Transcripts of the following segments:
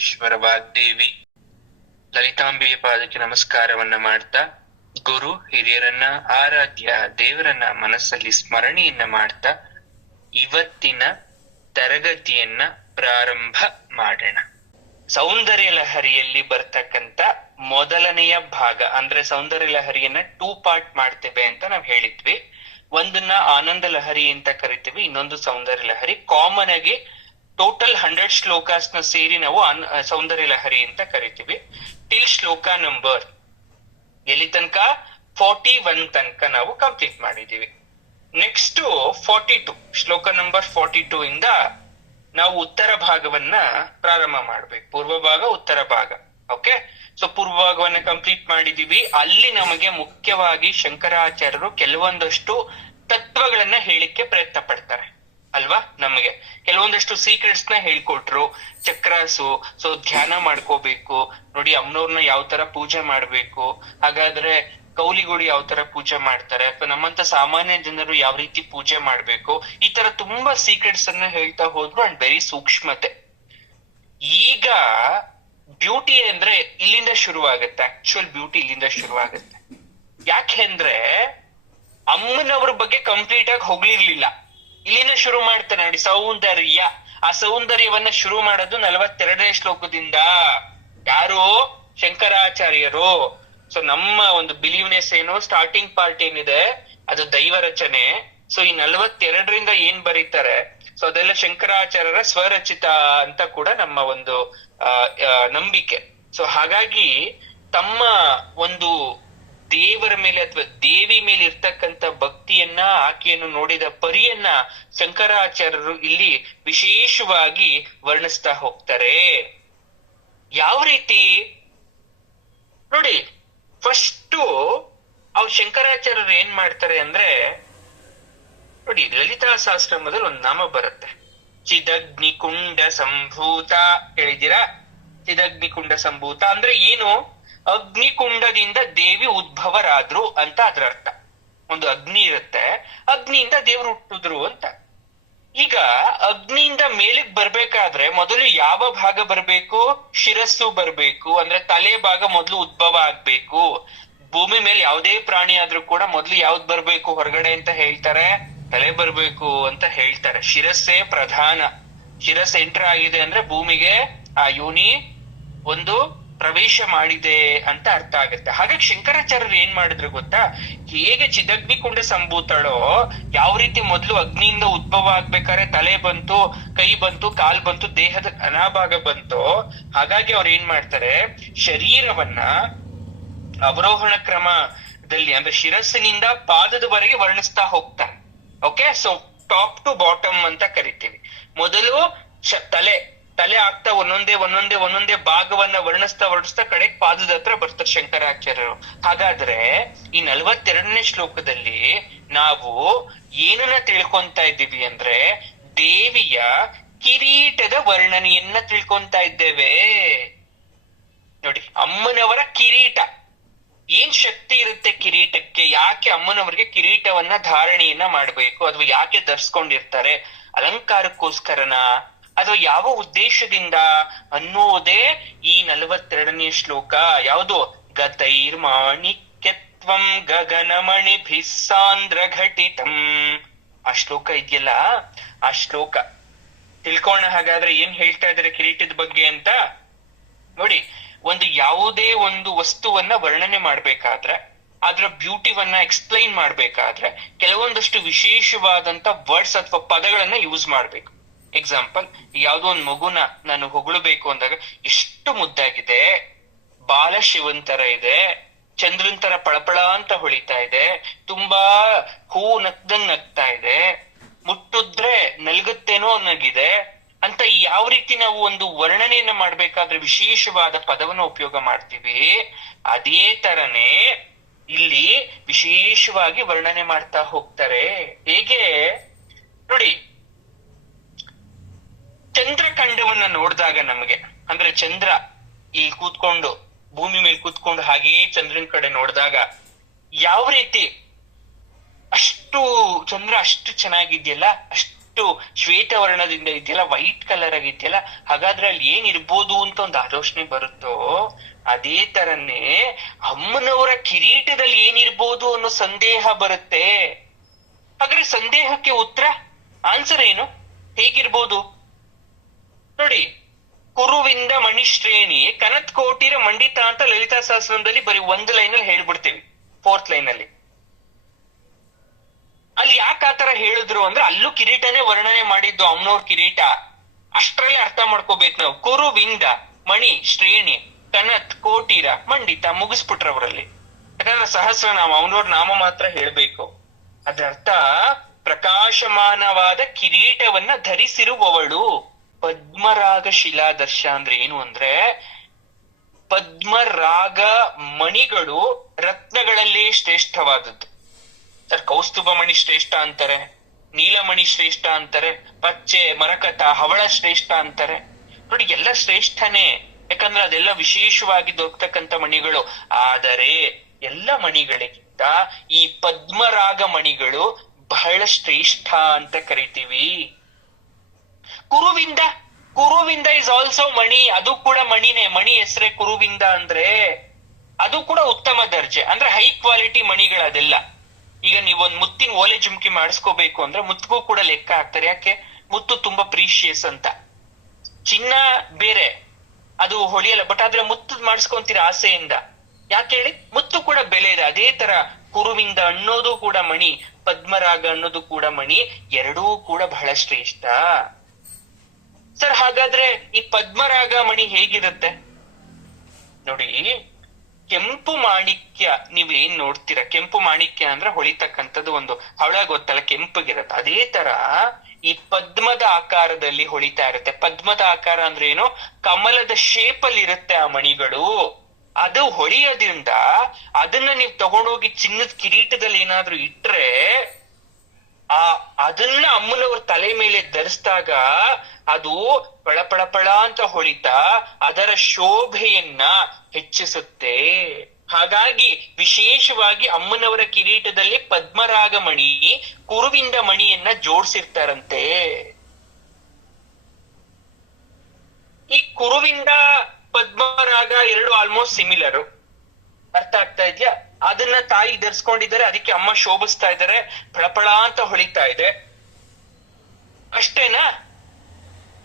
ಪರಮೇಶ್ವರ ವಾಗ್ದೇವಿ ಲಲಿತಾಂಬೆಯ ಪಾದಕ್ಕೆ ನಮಸ್ಕಾರವನ್ನ ಮಾಡ್ತಾ, ಗುರು ಹಿರಿಯರನ್ನ ಆರಾಧ್ಯ ದೇವರನ್ನ ಮನಸ್ಸಲ್ಲಿ ಸ್ಮರಣೆಯನ್ನ ಮಾಡ್ತಾ ಇವತ್ತಿನ ತರಗತಿಯನ್ನ ಪ್ರಾರಂಭ ಮಾಡೋಣ. ಸೌಂದರ್ಯ ಲಹರಿಯಲ್ಲಿ ಬರ್ತಕ್ಕಂತ ಮೊದಲನೆಯ ಭಾಗ ಅಂದ್ರೆ ಸೌಂದರ್ಯ ಲಹರಿಯನ್ನ 2 ಪಾರ್ಟ್ ಮಾಡ್ತೇವೆ ಅಂತ ನಾವ್ ಹೇಳಿದ್ವಿ. ಒಂದನ್ನ ಆನಂದ ಲಹರಿ ಅಂತ ಕರಿತೀವಿ, ಇನ್ನೊಂದು ಸೌಂದರ್ಯ ಲಹರಿ. ಕಾಮನ್ ಆಗಿ ಟೋಟಲ್ 100 ಶ್ಲೋಕಾಸ್ ನ ಸೇರಿ ನಾವು ಸೌಂದರ್ಯ ಲಹರಿ ಅಂತ ಕರಿತೀವಿ. ಟಿಲ್ ಶ್ಲೋಕ ನಂಬರ್ ಎಲ್ಲಿ ತನಕ 41 ತನಕ ನಾವು ಕಂಪ್ಲೀಟ್ ಮಾಡಿದೀವಿ. ನೆಕ್ಸ್ಟ್ 42 ಶ್ಲೋಕ ನಂಬರ್ 42 ಇಂದ ನಾವು ಉತ್ತರ ಭಾಗವನ್ನ ಪ್ರಾರಂಭ ಮಾಡ್ಬೇಕು. ಪೂರ್ವ ಭಾಗ, ಉತ್ತರ ಭಾಗ. ಓಕೆ, ಸೊ ಪೂರ್ವ ಭಾಗವನ್ನ ಕಂಪ್ಲೀಟ್ ಮಾಡಿದೀವಿ. ಅಲ್ಲಿ ನಮಗೆ ಮುಖ್ಯವಾಗಿ ಶಂಕರಾಚಾರ್ಯರು ಕೆಲವೊಂದಷ್ಟು ತತ್ವಗಳನ್ನ ಹೇಳಿಕ್ಕೆ ಪ್ರಯತ್ನ ಪಡ್ತಾರೆ ಅಲ್ವಾ. ನಮಗೆ ಕೆಲವೊಂದಷ್ಟು ಸೀಕ್ರೆಟ್ಸ್ ನ ಹೇಳ್ಕೊಟ್ರು. ಚಕ್ರಾಸು, ಸೊ ಧ್ಯಾನ ಮಾಡ್ಕೋಬೇಕು ನೋಡಿ, ಅಮ್ಮನವ್ರನ್ನ ಯಾವ ತರ ಪೂಜೆ ಮಾಡ್ಬೇಕು, ಹಾಗಾದ್ರೆ ಕೌಲಿಗುಡಿ ಯಾವ ತರ ಪೂಜೆ ಮಾಡ್ತಾರೆ, ಅಥವಾ ನಮ್ಮಂತ ಸಾಮಾನ್ಯ ಜನರು ಯಾವ ರೀತಿ ಪೂಜೆ ಮಾಡ್ಬೇಕು, ಈ ತರ ತುಂಬಾ ಸೀಕ್ರೆಟ್ಸ್ ಅನ್ನ ಹೇಳ್ತಾ ಹೋದ್ರು. ಅಂಡ್ ವೆರಿ ಸೂಕ್ಷ್ಮತೆ. ಈಗ ಬ್ಯೂಟಿ ಅಂದ್ರೆ ಇಲ್ಲಿಂದ ಶುರುವಾಗುತ್ತೆ. ಆಕ್ಚುಯಲ್ ಬ್ಯೂಟಿ ಇಲ್ಲಿಂದ ಶುರುವಾಗುತ್ತೆ. ಯಾಕೆಂದ್ರೆ ಅಮ್ಮನವ್ರ ಬಗ್ಗೆ ಕಂಪ್ಲೀಟ್ ಆಗಿ ಹೋಗ್ಲಿರ್ಲಿಲ್ಲ, ಇಲ್ಲಿಂದ ಶುರು ಮಾಡ್ತಾರೆ ನೋಡಿ ಸೌಂದರ್ಯ. ಆ ಸೌಂದರ್ಯವನ್ನ ಶುರು ಮಾಡೋದು 42ನೇ ಶ್ಲೋಕದಿಂದ. ಯಾರು? ಶಂಕರಾಚಾರ್ಯರು. ಸೊ ನಮ್ಮ ಒಂದು ಬಿಲೀವ್ನೆಸ್ ಏನು, ಸ್ಟಾರ್ಟಿಂಗ್ ಪಾರ್ಟ್ ಏನಿದೆ ಅದು ದೈವ ರಚನೆ. ಸೊ ಈ 42ರಿಂದ ಏನ್ ಬರೀತಾರೆ, ಸೊ ಅದೆಲ್ಲ ಶಂಕರಾಚಾರ್ಯರ ಸ್ವರಚಿತ ಅಂತ ಕೂಡ ನಮ್ಮ ಒಂದು ನಂಬಿಕೆ. ಸೊ ಹಾಗಾಗಿ ತಮ್ಮ ಒಂದು ದೇವರ ಮೇಲೆ ಅಥವಾ ದೇವಿ ಮೇಲೆ ಇರ್ತಕ್ಕಂಥ ಭಕ್ತಿಯನ್ನ, ಆಕೆಯನ್ನು ನೋಡಿದ ಪರಿಯನ್ನ ಶಂಕರಾಚಾರ್ಯರು ಇಲ್ಲಿ ವಿಶೇಷವಾಗಿ ವರ್ಣಿಸ್ತಾ ಹೋಗ್ತಾರೆ. ಯಾವ ರೀತಿ ನೋಡಿ, ಫಸ್ಟ್ ಅವ್ರು ಶಂಕರಾಚಾರ್ಯರು ಏನ್ ಮಾಡ್ತಾರೆ ಅಂದ್ರೆ ನೋಡಿ, ಲಲಿತಾ ಸಹಸ್ರನಾಮದಲ್ಲಿ ಒಂದು ನಾಮ ಬರುತ್ತೆ, ಚಿದಗ್ನಿಕುಂಡ ಸಂಭೂತ. ಹೇಳಿದ್ದೀರಾ? ಚಿದಗ್ನಿಕುಂಡ ಸಂಭೂತ ಅಂದ್ರೆ ಏನು? ಅಗ್ನಿಕುಂಡದಿಂದ ದೇವಿ ಉದ್ಭವರಾದ್ರು ಅಂತ ಅದ್ರ ಅರ್ಥ. ಒಂದು ಅಗ್ನಿ ಇರುತ್ತೆ, ಅಗ್ನಿಯಿಂದ ದೇವ್ರು ಹುಟ್ಟಿದ್ರು ಅಂತ. ಈಗ ಅಗ್ನಿಯಿಂದ ಮೇಲಕ್ ಬರ್ಬೇಕಾದ್ರೆ ಮೊದಲು ಯಾವ ಭಾಗ ಬರ್ಬೇಕು? ಶಿರಸ್ಸು ಬರ್ಬೇಕು, ಅಂದ್ರೆ ತಲೆ ಭಾಗ ಮೊದಲು ಉದ್ಭವ ಆಗ್ಬೇಕು. ಭೂಮಿ ಮೇಲೆ ಯಾವುದೇ ಪ್ರಾಣಿ ಆದ್ರೂ ಕೂಡ ಮೊದ್ಲು ಯಾವ್ದು ಬರ್ಬೇಕು ಹೊರಗಡೆ ಅಂತ ಹೇಳ್ತಾರೆ? ತಲೆ ಬರ್ಬೇಕು ಅಂತ ಹೇಳ್ತಾರೆ. ಶಿರಸ್ಸೇ ಪ್ರಧಾನ. ಶಿರಸ್ ಎಂಟರ್ ಆಗಿದೆ ಅಂದ್ರೆ ಭೂಮಿಗೆ ಆ ಯೋನಿ ಒಂದು ಪ್ರವೇಶ ಮಾಡಿದೆ ಅಂತ ಅರ್ಥ ಆಗುತ್ತೆ. ಹಾಗಾಗಿ ಶಂಕರಾಚಾರ್ಯರು ಏನ್ ಮಾಡಿದ್ರು ಗೊತ್ತಾ? ಹೇಗೆ ಚಿದಗ್ನಿಕುಂಡ ಸಂಭೂತಳೋ, ಯಾವ ರೀತಿ ಮೊದ್ಲು ಅಗ್ನಿಯಿಂದ ಉದ್ಭವ ಆಗ್ಬೇಕಾದ್ರೆ ತಲೆ ಬಂತು, ಕೈ ಬಂತು, ಕಾಲ್ ಬಂತು, ದೇಹದ ಅನಾಭಾಗ ಬಂತು. ಹಾಗಾಗಿ ಅವ್ರು ಏನ್ ಮಾಡ್ತಾರೆ, ಶರೀರವನ್ನ ಅವರೋಹಣ ಕ್ರಮದಲ್ಲಿ ಅಂದ್ರೆ ಶಿರಸ್ಸಿನಿಂದ ಪಾದದವರೆಗೆ ವರ್ಣಿಸ್ತಾ ಹೋಗ್ತಾರೆ. Okay, so top to bottom ಅಂತ ಕರಿತೀವಿ. ಮೊದಲು ತಲೆ ಆಗ್ತಾ ಒಂದೊಂದೇ ಭಾಗವನ್ನ ವರ್ಣಿಸ್ತಾ ಕಡೆಗೆ ಪಾದದ ಹತ್ರ ಬರ್ತಾರೆ ಶಂಕರಾಚಾರ್ಯರು. ಹಾಗಾದ್ರೆ ಈ 42ನೇ ಶ್ಲೋಕದಲ್ಲಿ ನಾವು ಏನನ್ನ ತಿಳ್ಕೊಂತಾ ಇದ್ದೀವಿ ಅಂದ್ರೆ ದೇವಿಯ ಕಿರೀಟದ ವರ್ಣನೆಯನ್ನ ತಿಳ್ಕೊಂತಾ ಇದ್ದೇವೆ. ನೋಡಿ, ಅಮ್ಮನವರ ಕಿರೀಟ. ಏನ್ ಶಕ್ತಿ ಇರುತ್ತೆ ಕಿರೀಟಕ್ಕೆ? ಯಾಕೆ ಅಮ್ಮನವರಿಗೆ ಕಿರೀಟವನ್ನ ಧಾರಣೆಯನ್ನ ಮಾಡ್ಬೇಕು, ಅಥವಾ ಯಾಕೆ ಧರಿಸ್ಕೊಂಡಿರ್ತಾರೆ? ಅಲಂಕಾರಕ್ಕೋಸ್ಕರನ ಅಥವಾ ಯಾವ ಉದ್ದೇಶದಿಂದ ಅನ್ನುವುದೇ ಈ 42ನೇ ಶ್ಲೋಕ. ಯಾವುದು? ಗತೈರ್ಮಾಣಿಕ್ಯತ್ವಂ ಗಗನಮಣಿ ಭಿಸ್ಸಾಂದ್ರ ಘಟಿತಂ. ಆ ಶ್ಲೋಕ ಇದೆಯಲ್ಲ, ಆ ಶ್ಲೋಕ ತಿಳ್ಕೋಣ. ಹಾಗಾದ್ರೆ ಏನ್ ಹೇಳ್ತಾ ಇದಾರೆ ಕಿರೀಟದ ಬಗ್ಗೆ ಅಂತ ನೋಡಿ. ಒಂದು ಯಾವುದೇ ಒಂದು ವಸ್ತುವನ್ನ ವರ್ಣನೆ ಮಾಡ್ಬೇಕಾದ್ರೆ, ಅದರ ಬ್ಯೂಟಿವನ್ನ ಎಕ್ಸ್ಪ್ಲೈನ್ ಮಾಡ್ಬೇಕಾದ್ರೆ ಕೆಲವೊಂದಷ್ಟು ವಿಶೇಷವಾದಂತ ವರ್ಡ್ಸ್ ಅಥವಾ ಪದಗಳನ್ನ ಯೂಸ್ ಮಾಡ್ಬೇಕು. ಎಕ್ಸಾಂಪಲ್, ಯಾವ್ದೋ ಒಂದ್ ಮಗುನ ನಾನು ಹೊಗಳಬೇಕು ಅಂದಾಗ, ಎಷ್ಟು ಮುದ್ದಾಗಿದೆ, ಬಾಲ ಶಿವನ್ ತರ ಇದೆ, ಚಂದ್ರನ್ ತರ ಪಳಪಳ ಅಂತ ಹೊಳಿತಾ ಇದೆ, ತುಂಬಾ ಹೂ ನಗ್ದಂಗ್ ನಗ್ತಾ ಇದೆ, ಮುಟ್ಟಿದ್ರೆ ನಲ್ಗುತ್ತೇನೋ ಅನ್ನಗಿದೆ ಅಂತ ಯಾವ ರೀತಿ ನಾವು ಒಂದು ವರ್ಣನೆಯನ್ನ ಮಾಡ್ಬೇಕಾದ್ರೆ ವಿಶೇಷವಾದ ಪದವನ್ನು ಉಪಯೋಗ ಮಾಡ್ತೀವಿ, ಅದೇ ತರನೇ ಇಲ್ಲಿ ವಿಶೇಷವಾಗಿ ವರ್ಣನೆ ಮಾಡ್ತಾ ಹೋಗ್ತಾರೆ. ಹೇಗೆ ನೋಡಿ, ಚಂದ್ರಖಂಡವನ್ನ ನೋಡಿದಾಗ ನಮಗೆ, ಅಂದ್ರೆ ಚಂದ್ರ ಇಲ್ಲಿ ಕೂತ್ಕೊಂಡು ಭೂಮಿ ಮೇಲೆ ಕೂತ್ಕೊಂಡು ಹಾಗೆಯೇ ಚಂದ್ರನ ಕಡೆ ನೋಡಿದಾಗ ಯಾವ ರೀತಿ, ಅಷ್ಟು ಚಂದ್ರ ಅಷ್ಟು ಚೆನ್ನಾಗಿದ್ಯಲ್ಲ, ಅಷ್ಟು ಇಷ್ಟು ಶ್ವೇತವರ್ಣದಿಂದ ಇದೆಯಲ್ಲ, ವೈಟ್ ಕಲರ್ ಆಗಿದೆಯಲ್ಲ, ಹಾಗಾದ್ರೆ ಅಲ್ಲಿ ಏನಿರ್ಬೋದು ಅಂತ ಒಂದು ಆಲೋಚನೆ ಬರುತ್ತೋ, ಅದೇ ತರನೇ ಅಮ್ಮನವರ ಕಿರೀಟದಲ್ಲಿ ಏನಿರ್ಬೋದು ಅನ್ನೋ ಸಂದೇಹ ಬರುತ್ತೆ. ಹಾಗಾದ್ರೆ ಸಂದೇಹಕ್ಕೆ ಉತ್ತರ, ಆನ್ಸರ್ ಏನು, ಹೇಗಿರ್ಬೋದು ನೋಡಿ. ಕುರುವಿಂದ ಮಣಿಶ್ರೇಣಿ ಕನತ್ ಕೋಟಿರ ಮಂಡಿತ ಅಂತ ಲಲಿತಾ ಸಹಸ್ರದಲ್ಲಿ ಬರೀ ಒಂದು ಲೈನಲ್ಲಿ ಹೇಳ್ಬಿಡ್ತೀವಿ, 4th ಲೈನಲ್ಲಿ. ಅಲ್ಲಿ ಯಾಕೆ ಆತರ ಹೇಳಿದ್ರು ಅಂದ್ರೆ ಅಲ್ಲೂ ಕಿರೀಟನೇ ವರ್ಣನೆ ಮಾಡಿದ್ದು, ಅಮ್ಮನವ್ರ ಕಿರೀಟ. ಅಷ್ಟ್ರಲ್ಲೇ ಅರ್ಥ ಮಾಡ್ಕೋಬೇಕು ನಾವು. ಕುರುವಿಂದ ಮಣಿ ಶ್ರೇಣಿ ಕನತ್ ಕೋಟಿರ ಮಂಡಿತ, ಮುಗಿಸ್ಬಿಟ್ರವ್ರಲ್ಲಿ. ಯಾಕಂದ್ರೆ ಸಹಸ್ರನಾಮ, ಅವನವ್ರ ನಾಮ ಮಾತ್ರ ಹೇಳ್ಬೇಕು. ಅದ್ರ ಅರ್ಥ ಪ್ರಕಾಶಮಾನವಾದ ಕಿರೀಟವನ್ನ ಧರಿಸಿರುವವಳು. ಪದ್ಮರಾಗ ಶಿಲಾದರ್ಶ ಅಂದ್ರೆ ಏನು ಅಂದ್ರೆ, ಪದ್ಮರಾಗ ಮಣಿಗಳು ರತ್ನಗಳಲ್ಲೇ ಶ್ರೇಷ್ಠವಾದದ್ದು. ಸರ್, ಕೌಸ್ತುಭ ಮಣಿ ಶ್ರೇಷ್ಠ ಅಂತಾರೆ, ನೀಲಮಣಿ ಶ್ರೇಷ್ಠ ಅಂತಾರೆ, ಪಚ್ಚೆ ಮರಕತ ಹವಳ ಶ್ರೇಷ್ಠ ಅಂತಾರೆ. ನೋಡಿ, ಎಲ್ಲ ಶ್ರೇಷ್ಠನೇ, ಯಾಕಂದ್ರೆ ಅದೆಲ್ಲ ವಿಶೇಷವಾಗಿ ದೊರಕತಕ್ಕಂಥ ಮಣಿಗಳು. ಆದರೆ ಎಲ್ಲ ಮಣಿಗಳಿಗಿಂತ ಈ ಪದ್ಮರಾಗ ಮಣಿಗಳು ಬಹಳ ಶ್ರೇಷ್ಠ ಅಂತ ಕರಿತೀವಿ. ಕುರುವಿಂದ, ಕುರುವಿಂದ ಇಸ್ ಆಲ್ಸೋ ಮಣಿ, ಅದು ಕೂಡ ಮಣಿನೇ. ಮಣಿ ಹೆಸರೇ ಕುರುವಿಂದ ಅಂದ್ರೆ ಅದು ಕೂಡ ಉತ್ತಮ ದರ್ಜೆ, ಅಂದ್ರೆ ಹೈ ಕ್ವಾಲಿಟಿ ಮಣಿಗಳದೆಲ್ಲ. ಈಗ ನೀವೊಂದ್ ಮುತ್ತಿನ ಓಲೆ ಜುಮ್ಕಿ ಮಾಡಿಸ್ಕೋಬೇಕು ಅಂದ್ರೆ ಮುತ್ತಿಗೂ ಕೂಡ ಲೆಕ್ಕ ಹಾಕ್ತಾರೆ. ಯಾಕೆ? ಮುತ್ತು ತುಂಬಾ ಪ್ರೀಶಿಯಸ್ ಅಂತ. ಚಿನ್ನ ಬೇರೆ, ಅದು ಹೊಳಿಯಲ್ಲ, ಬಟ್ ಆದ್ರೆ ಮುತ್ತು ಮಾಡಿಸ್ಕೊಂತೀರ ಆಸೆಯಿಂದ. ಯಾಕೆ ಹೇಳಿ? ಮುತ್ತು ಕೂಡ ಬೆಲೆ ಇದೆ. ಅದೇ ತರ ಕುರುವಿಂದ ಅನ್ನೋದು ಕೂಡ ಮಣಿ, ಪದ್ಮರಾಗ ಅನ್ನೋದು ಕೂಡ ಮಣಿ, ಎರಡೂ ಕೂಡ ಬಹಳ ಶ್ರೇಷ್ಠ. ಸರ್, ಹಾಗಾದ್ರೆ ಈ ಪದ್ಮರಾಗ ಮಣಿ ಹೇಗಿರುತ್ತೆ ನೋಡಿ. ಕೆಂಪು ಮಾಣಿಕ್ಯ ನೀವ್ ಏನ್ ನೋಡ್ತೀರಾ, ಕೆಂಪು ಮಾಣಿಕ್ಯ ಅಂದ್ರೆ ಹೊಳಿತಕ್ಕಂಥದ್ದು, ಒಂದು ಹವಳ ಗೊತ್ತಲ್ಲ, ಕೆಂಪಗಿರತ್ತೆ. ಅದೇ ತರ ಈ ಪದ್ಮದ ಆಕಾರದಲ್ಲಿ ಹೊಳಿತಾ ಇರುತ್ತೆ. ಪದ್ಮದ ಆಕಾರ ಅಂದ್ರೆ ಏನು? ಕಮಲದ ಶೇಪ್ ಅಲ್ಲಿ ಇರುತ್ತೆ ಆ ಮಣಿಗಳು. ಅದು ಹೊಳೆಯೋದ್ರಿಂದ ಅದನ್ನ ನೀವು ತಗೊಂಡೋಗಿ ಚಿನ್ನದ ಕಿರೀಟದಲ್ಲಿ ಏನಾದ್ರೂ ಇಟ್ರೆ, ಅದನ್ನ ಅಮ್ಮನವ್ರ ತಲೆ ಮೇಲೆ ಧರಿಸಿದಾಗ ಅದು ಪಳಪಳಪಳ ಅಂತ ಹೊಳಿತಾ ಅದರ ಶೋಭೆಯನ್ನ ಹೆಚ್ಚಿಸುತ್ತೆ. ಹಾಗಾಗಿ ವಿಶೇಷವಾಗಿ ಅಮ್ಮನವರ ಕಿರೀಟದಲ್ಲಿ ಪದ್ಮರಾಗ ಮಣಿ, ಕುರುವಿಂದ ಮಣಿಯನ್ನ ಜೋಡಿಸಿರ್ತಾರಂತೆ. ಈ ಕುರುವಿಂದ ಪದ್ಮರಾಗ ಎರಡು ಆಲ್ಮೋಸ್ಟ್ ಸಿಮಿಲರ್, ಅರ್ಥ ಆಗ್ತಾ ಇದ್ಯಾ? ಅದನ್ನ ತಾಯಿ ಧರಿಸ್ಕೊಂಡಿದ್ದಾರೆ, ಅದಕ್ಕೆ ಅಮ್ಮ ಶೋಭಿಸ್ತಾ ಇದ್ದಾರೆ, ಫಳಫಳ ಅಂತ ಹೊಳಿತಾ ಇದೆ. ಅಷ್ಟೇನಾ?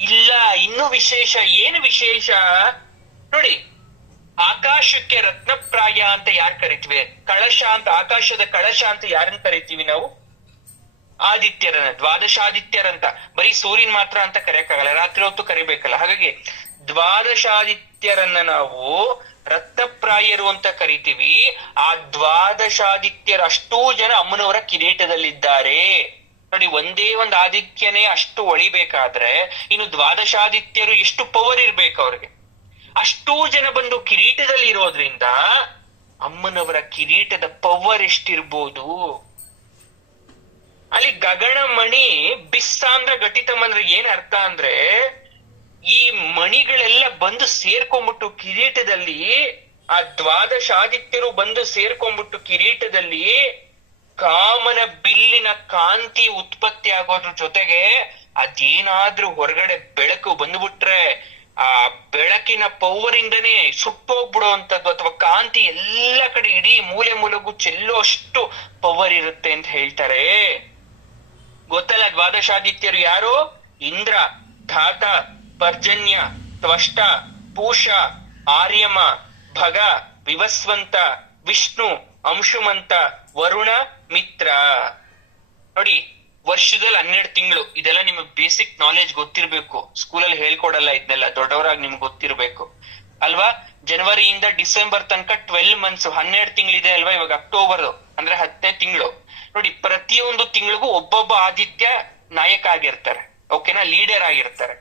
ಇಲ್ಲ, ಇನ್ನೂ ವಿಶೇಷ. ಏನು ವಿಶೇಷ ನೋಡಿ. ಆಕಾಶಕ್ಕೆ ರತ್ನಪ್ರಾಯ ಅಂತ ಯಾರು ಕರಿತೀವಿ? ಕಳಶ ಅಂತ, ಆಕಾಶದ ಕಳಶ ಅಂತ ಯಾರನ್ನ ಕರಿತೀವಿ ನಾವು? ಆದಿತ್ಯರನ್ನ, ದ್ವಾದಶಾದಿತ್ಯರಂತ. ಬರೀ ಸೂರ್ಯನ್ ಮಾತ್ರ ಅಂತ ಕರೆಯಕ್ಕಾಗಲ್ಲ, ರಾತ್ರಿ ಹೊತ್ತು ಕರಿಬೇಕಲ್ಲ. ಹಾಗಾಗಿ ದ್ವಾದಶಾದಿತ್ಯರನ್ನ ನಾವು ರತ್ನಪ್ರಾಯರು ಅಂತ ಕರಿತೀವಿ. ಆ ದ್ವಾದಶಾದಿತ್ಯರು ಅಷ್ಟೂ ಜನ ಅಮ್ಮನವರ ಕಿರೀಟದಲ್ಲಿದ್ದಾರೆ ನೋಡಿ. ಒಂದೇ ಒಂದು ಆದಿತ್ಯನೇ ಅಷ್ಟು ಒಳಿಬೇಕಾದ್ರೆ ಇನ್ನು ದ್ವಾದಶಾದಿತ್ಯರು ಎಷ್ಟು ಪವರ್ ಇರ್ಬೇಕು ಅವ್ರಿಗೆ. ಅಷ್ಟೂ ಜನ ಬಂದು ಕಿರೀಟದಲ್ಲಿ ಇರೋದ್ರಿಂದ ಅಮ್ಮನವರ ಕಿರೀಟದ ಪವರ್ ಎಷ್ಟಿರ್ಬೋದು. ಅಲ್ಲಿ ಗಗನಮಣಿ ಬಿಸ್ಸಾಂದ್ರ ಘಟಿತಂ ಅಂದ್ರೆ ಏನ್ ಅರ್ಥ ಅಂದ್ರೆ, ಈ ಮಣಿಗಳೆಲ್ಲ ಬಂದು ಸೇರ್ಕೊಂಡ್ಬಿಟ್ಟು ಕಿರೀಟದಲ್ಲಿ, ಆ ದ್ವಾದಶಾದಿತ್ಯರು ಬಂದು ಸೇರ್ಕೊಂಡ್ಬಿಟ್ಟು ಕಿರೀಟದಲ್ಲಿ ಕಾಮನ ಬಿಲ್ಲಿನ ಕಾಂತಿ ಉತ್ಪತ್ತಿ ಆಗೋದ್ರ ಜೊತೆಗೆ ಅದೇನಾದ್ರೂ ಹೊರಗಡೆ ಬೆಳಕು ಬಂದ್ಬಿಟ್ರೆ ಆ ಬೆಳಕಿನ ಪವರ್ ಇಂದನೇ ಸುಟ್ಟೋಗ್ಬಿಡುವಂತದ್ದು, ಅಥವಾ ಕಾಂತಿ ಎಲ್ಲ ಕಡೆ ಇಡೀ ಮೂಲೆ ಮೂಲೆಗೂ ಚೆಲ್ಲೋ ಅಷ್ಟು ಪವರ್ ಇರುತ್ತೆ ಅಂತ ಹೇಳ್ತಾರೆ. ಗೊತ್ತಲ್ಲ ದ್ವಾದಶಾದಿತ್ಯರು ಯಾರು? ಇಂದ್ರ, ಧಾತ, ಪರ್ಜನ್ಯ, ತ್ವಷ್ಟ, ಪೂಷ, ಆರ್ಯಮ, ಭಗ, ವಿವಸ್ವಂತ, ವಿಷ್ಣು, ಅಂಶುಮಂತ, ವರುಣ, ಮಿತ್ರ. ನೋಡಿ, ವರ್ಷದಲ್ಲಿ 12 ತಿಂಗಳು. ಇದೆಲ್ಲ ನಿಮಗೆ ಬೇಸಿಕ್ ನಾಲೆಜ್ ಗೊತ್ತಿರ್ಬೇಕು, ಸ್ಕೂಲಲ್ಲಿ ಹೇಳ್ಕೊಡಲ್ಲ ಇದನ್ನೆಲ್ಲ, ದೊಡ್ಡವರಾಗಿ ನಿಮ್ಗೆ ಗೊತ್ತಿರ್ಬೇಕು ಅಲ್ವಾ? ಜನವರಿಯಿಂದ ಡಿಸೆಂಬರ್ ತನಕ 12 ಮಂತ್ಸ್, 12 ತಿಂಗಳಿದೆ ಅಲ್ವಾ? ಇವಾಗ ಅಕ್ಟೋಬರ್ ಅಂದ್ರೆ 10ನೇ ತಿಂಗಳು. ನೋಡಿ, ಪ್ರತಿಯೊಂದು ತಿಂಗಳಿಗೂ ಒಬ್ಬೊಬ್ಬ ಆದಿತ್ಯ ನಾಯಕ ಆಗಿರ್ತಾರೆ, ಓಕೆನಾ, ಲೀಡರ್ ಆಗಿರ್ತಾರೆ.